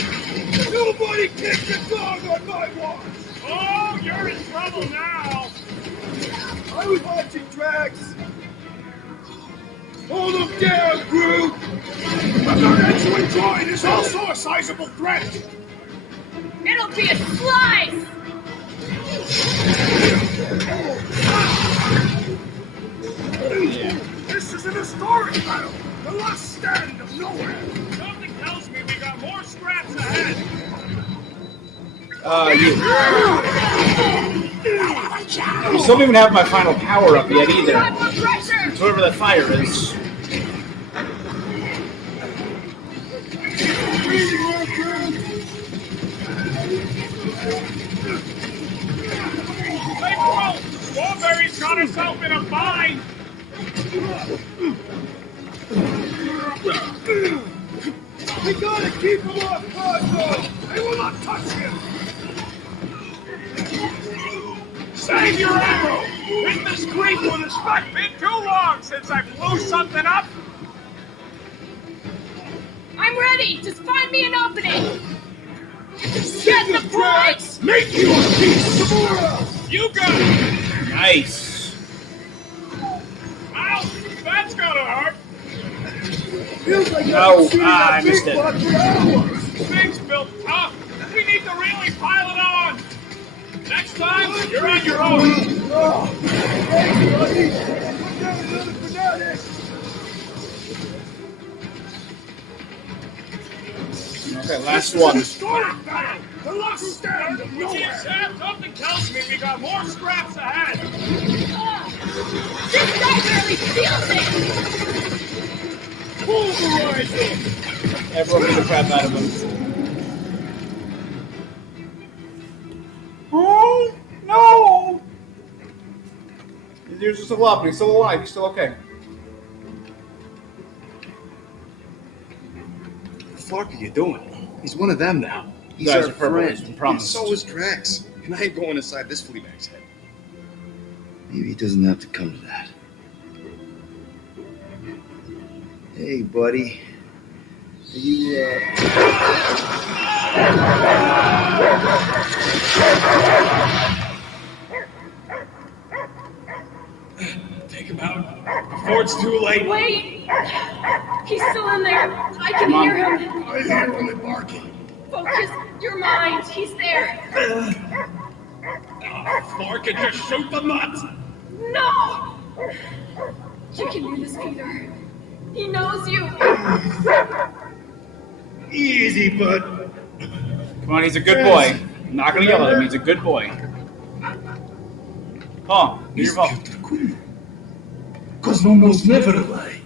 Nobody kicked a dog on my watch! Oh, you're in trouble now. I was watching Drax! Hold him down, Groot! The gargantuan droid is also a sizable threat! It'll be a slice. This is an historic battle! The last stand of nowhere! Something tells me we got more scraps ahead. You still don't even have my final power up yet either. God, more pressure. So whatever that fire is. Breathing rock root! Hey, bro! Strawberry's got herself in a bind. We gotta keep him off Cosmo! They will not touch him! Save your arrow! Hit this creek with a spot. Been too long since I blew something up. I'm ready. Just find me an opening. Get the points. Make your peace! Gamora! You got it. Nice. Ow! That's gotta hurt. Feels like No, I've seen I that missed big it. buck for hours! Things built tough. We need to really pile it on. Next time, you're on your own. Oh, thanks, buddy! Put down another fanatic! Okay, last one. Historic battle! The last stand of Yes, nowhere! Sam, something tells me we got more scraps ahead. This guy really feels it. Pulverize him! Everyone beat the crap out of him. Oh, no! He's still up, he's still alive, he's still okay. What the fuck are you doing? He's one of them now. You guys are purple, promised. So is Drax. And I ain't going inside this flea bag's head. Maybe it doesn't have to come to that. Hey, buddy. Take him out before it's too late. Wait. He's still in there. I can Come on. hear him. I hear him barking. Focus your mind. He's there. Clark can just shoot the nuts. No. You can do this, Peter. He knows you. Easy, bud. Come on, he's a good boy. I'm not gonna yell at him, he's a good boy. Oh, here's your fault. Cosmo knows never lie.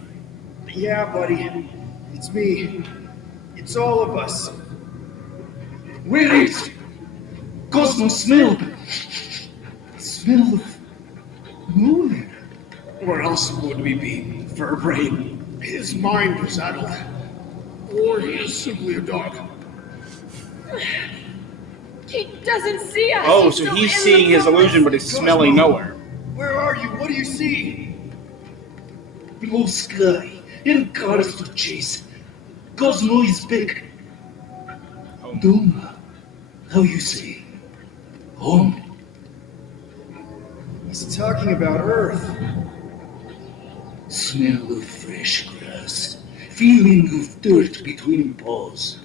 Yeah, buddy. It's me. It's all of us. Where is Cosmo smelled? Smell of moon. Where else would we be? Fur brain. His mind was addled. or he is simply a dog. He doesn't see us. Oh, so he's seeing his illusion, but he's smelling nowhere. Where are you? What do you see? Blue sky and cars to chase. Cosmo is back. Doma, how you say? Home. He's talking about Earth. Smell of fresh grass. Feeling of dirt between paws.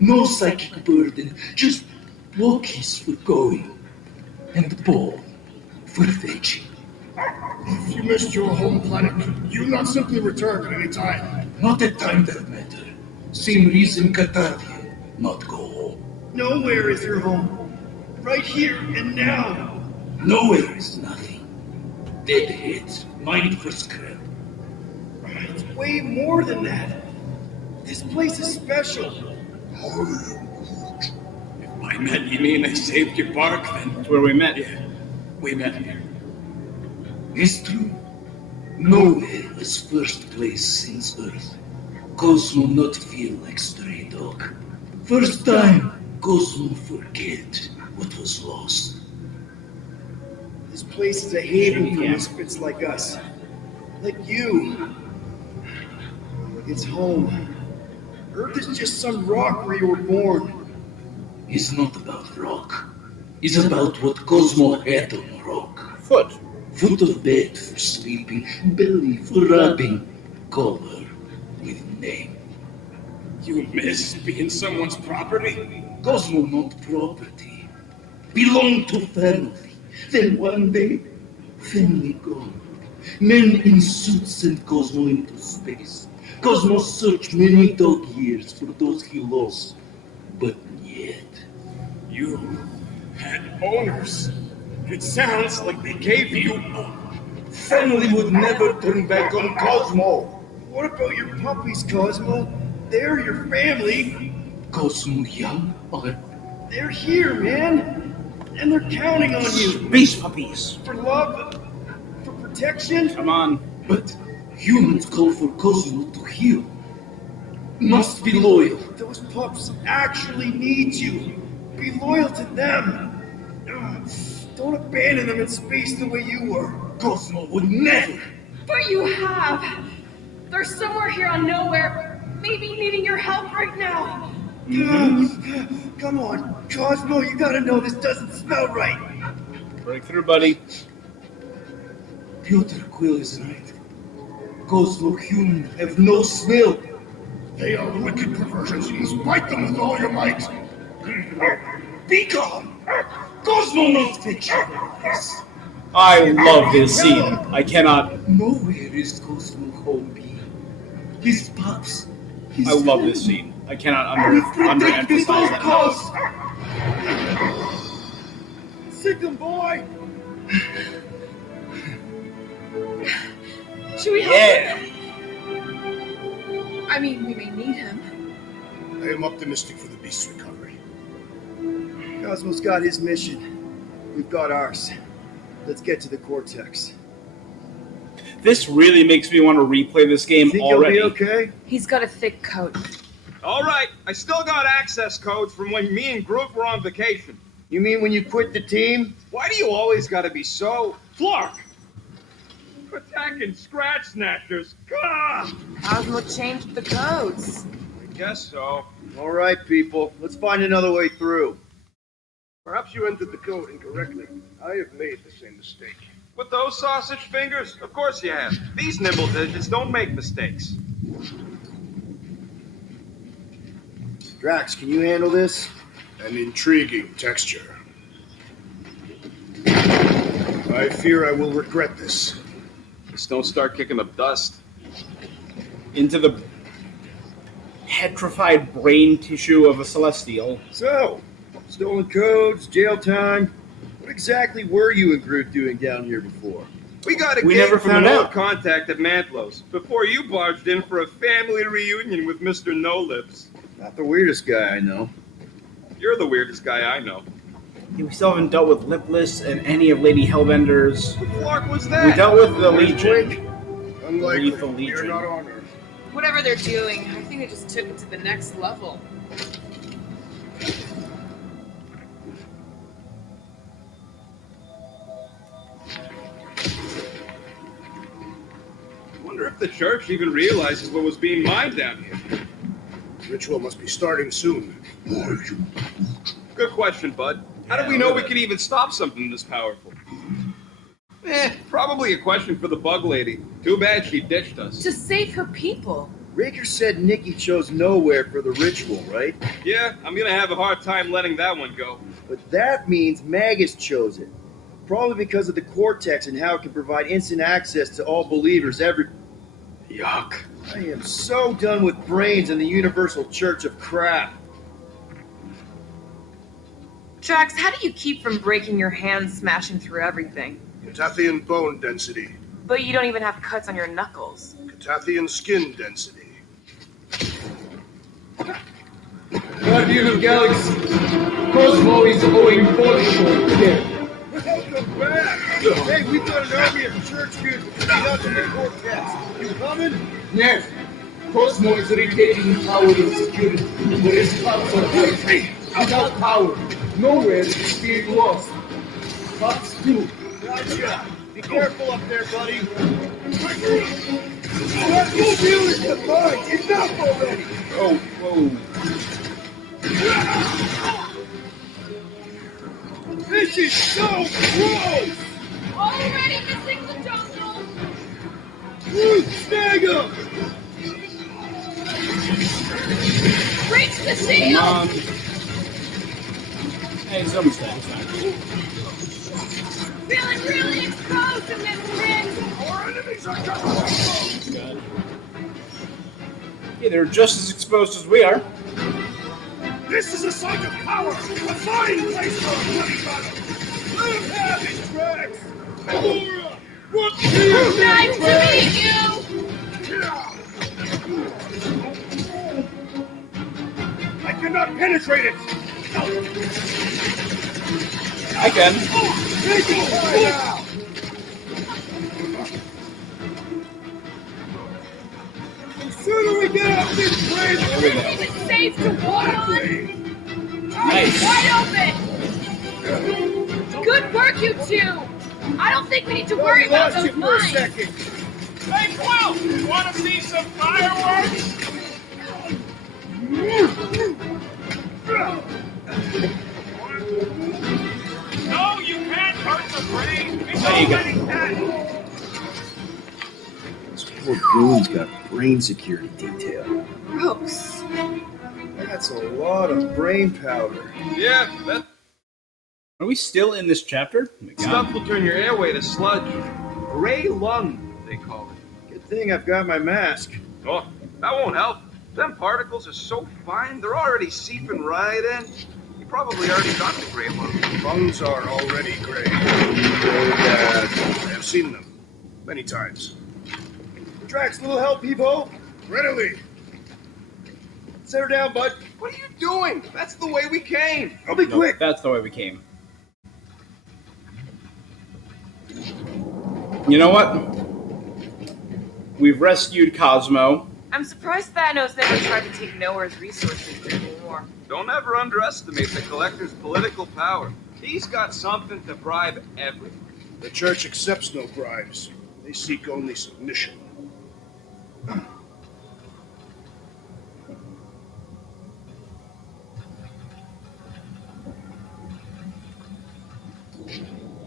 No psychic burden, just blockies for going. And the ball for fetching. If you missed your home planet, could you not simply return at any time? Not a time that matter. Same reason Catavia not go home. Nowhere is your home. Right here and now. Nowhere is nothing. Dead heads, mind for scrap. It's way more than that. This place is special. If by met you mean I saved your bark, then... That's where we met. Yeah, we met here. It's true. Nowhere was first place since Earth. Cosmo not feel like stray dog. First time, Cosmo forget what was lost. This place is a haven for misfits like us. Like you. It's home. Earth is just some rock where you were born. It's not about rock. It's about what Cosmo had on rock. Foot. Foot of bed for sleeping, belly for rubbing, color with name. You miss being someone's property? Cosmo not property. Belong to family. Then one day, family gone. Men in suits send Cosmo into space. Cosmo searched many dog years for those he lost, but yet. You had owners. It sounds like they gave you up. Family would never turn back on Cosmo. What about your puppies, Cosmo? They're your family. Cosmo young, but they're here, man. And they're counting on you. Beast puppies. For love, for protection. Come on. But humans call for Cosmo to heal. Must be loyal. Those pups actually need you. Be loyal to them. Don't abandon them in space the way you were. Cosmo would never. But you have. They're somewhere here on nowhere, maybe needing your help right now. Come on, Cosmo, you gotta know this doesn't smell right. Breakthrough, buddy. Piotr Quill is right. Cosmo human have no smell. They are wicked perversions. You must fight them with all your might. Be gone! Cosmo not fetch your eyes. I love this scene. I cannot. Nowhere is Cosmo home be. His pups. I love this scene. I cannot underemphasize that. Sick 'em, boy! Should we help him? I mean, we may need him. I am optimistic for the beast's recovery. Cosmo's got his mission. We've got ours. Let's get to the Cortex. This really makes me want to replay this game Think already. He'll be okay? He's got a thick coat. All right, I still got access codes from when me and Groot were on vacation. You mean when you quit the team? Why do you always gotta be so... Flark! Attacking scratch snatchers. God! Cosmo changed the codes. I guess so. All right, people. Let's find another way through. Perhaps you entered the code incorrectly. I have made the same mistake. With those sausage fingers? Of course you have. These nimble digits don't make mistakes. Drax, can you handle this? An intriguing texture. I fear I will regret this. Just don't start kicking up dust. Into the petrified brain tissue of a Celestial. So, stolen codes, jail time. What exactly were you and Groot doing down here before? We got a We gate never from found an old out. contact at Mantlo's before you barged in for a family reunion with Mr. No Lips. Not the weirdest guy I know. You're the weirdest guy I know. We still haven't dealt with Lipless and any of Lady Hellbender's. What Flark was that? We dealt with the Earthquake? Legion. Unlikely. Lethal We are Legion. not on Earth. Whatever they're doing, I think they just took it to the next level. I wonder if the church even realizes what was being mined down here. Ritual must be starting soon. Good question, bud. How do we know we can even stop something this powerful? Probably a question for the bug lady. Too bad she ditched us. To save her people. Raker said Nikki chose nowhere for the ritual, right? Yeah, I'm gonna have a hard time letting that one go. But that means Magus chose it. Probably because of the Cortex and how it can provide instant access to all believers Yuck. I am so done with brains and the Universal Church of crap. Drax, how do you keep from breaking your hands smashing through everything? Catathian bone density. But you don't even have cuts on your knuckles. Catathian skin density. Guardian of Galaxy, Cosmo is owing fortune death. Welcome back! Hey, we've got an army of church dudes with nothing to Cortex. You coming? Yes, Cosmo is retaining power and security, but his cops are high. Without power, nowhere is being lost. Cops do. Gotcha. Be careful up there, buddy. That mobile is defined. Enough already. Oh, whoa. This is so gross. Already missing the jungle. Woo, snag him. Reach the shield. Hey, it's almost dead. It's fine. Feeling really exposed in this pit. Our enemies are just Good. Yeah, they're just as exposed as we are. This is a site of power! A fine place for a bloody battle! Let him have his Drax. Laura, what Nice to meet you. I cannot penetrate it! I can. Take it right now. The sooner we get off this bridge, Is it safe to walk on? Nice. Wide open. Good work, you two. I don't think we need to worry about lost you those for a mines. second. Hey, Quill, want to see some fireworks? No, you can't hurt the brain. It's There you go. already dead. This poor goon's got brain security detail. Gross. That's a lot of brain powder. Yeah, that Are we still in this chapter? Oh my God. stuff will turn your airway to sludge. Gray lung, they call it. Good thing I've got my mask. Oh, that won't help. Them particles are so fine, they're already seeping right in. You probably already got the gray lung. Lungs are already gray. I have seen them many times. Drax, little help, Peebo. Readily. Set her down, bud. What are you doing? That's the way we came. I'll be No, quick. that's the way we came. You know what? We've rescued Cosmo. I'm surprised Thanos never tried to take Nowhere's resources anymore. Don't ever underestimate the Collector's political power. He's got something to bribe everyone. The church accepts no bribes. They seek only submission.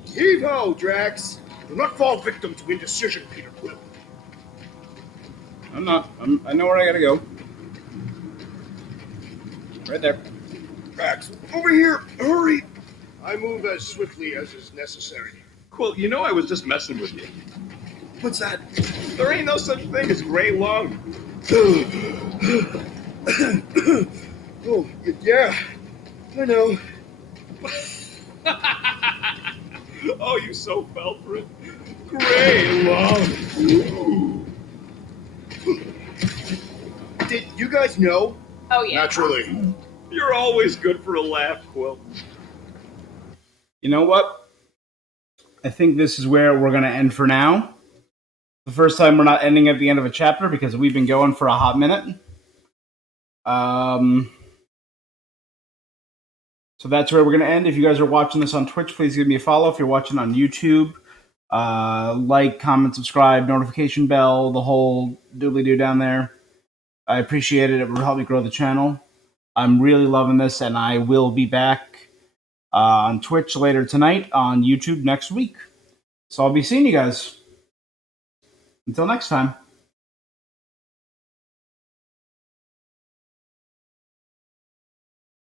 Heave-ho, Drax. Do not fall victim to indecision, Peter Quill. I'm not. I know where I gotta go. Right there. Drax, over here! Hurry! I move as swiftly as is necessary. Quill, you know I was just messing with you. What's that? There ain't no such thing as gray lung. Oh, yeah. I know. Oh, you so fell for it. Gray lung. Did you guys know? Oh, yeah. Naturally. You're always good for a laugh, Quill. You know what? I think this is where we're gonna end for now. The first time we're not ending at the end of a chapter because we've been going for a hot minute. So that's where we're going to end. If you guys are watching this on Twitch, please give me a follow. If you're watching on YouTube, like, comment, subscribe, notification bell, the whole doobly-doo down there. I appreciate it. It will help me grow the channel. I'm really loving this, and I will be back on Twitch later tonight, on YouTube next week. So I'll be seeing you guys. Until next time.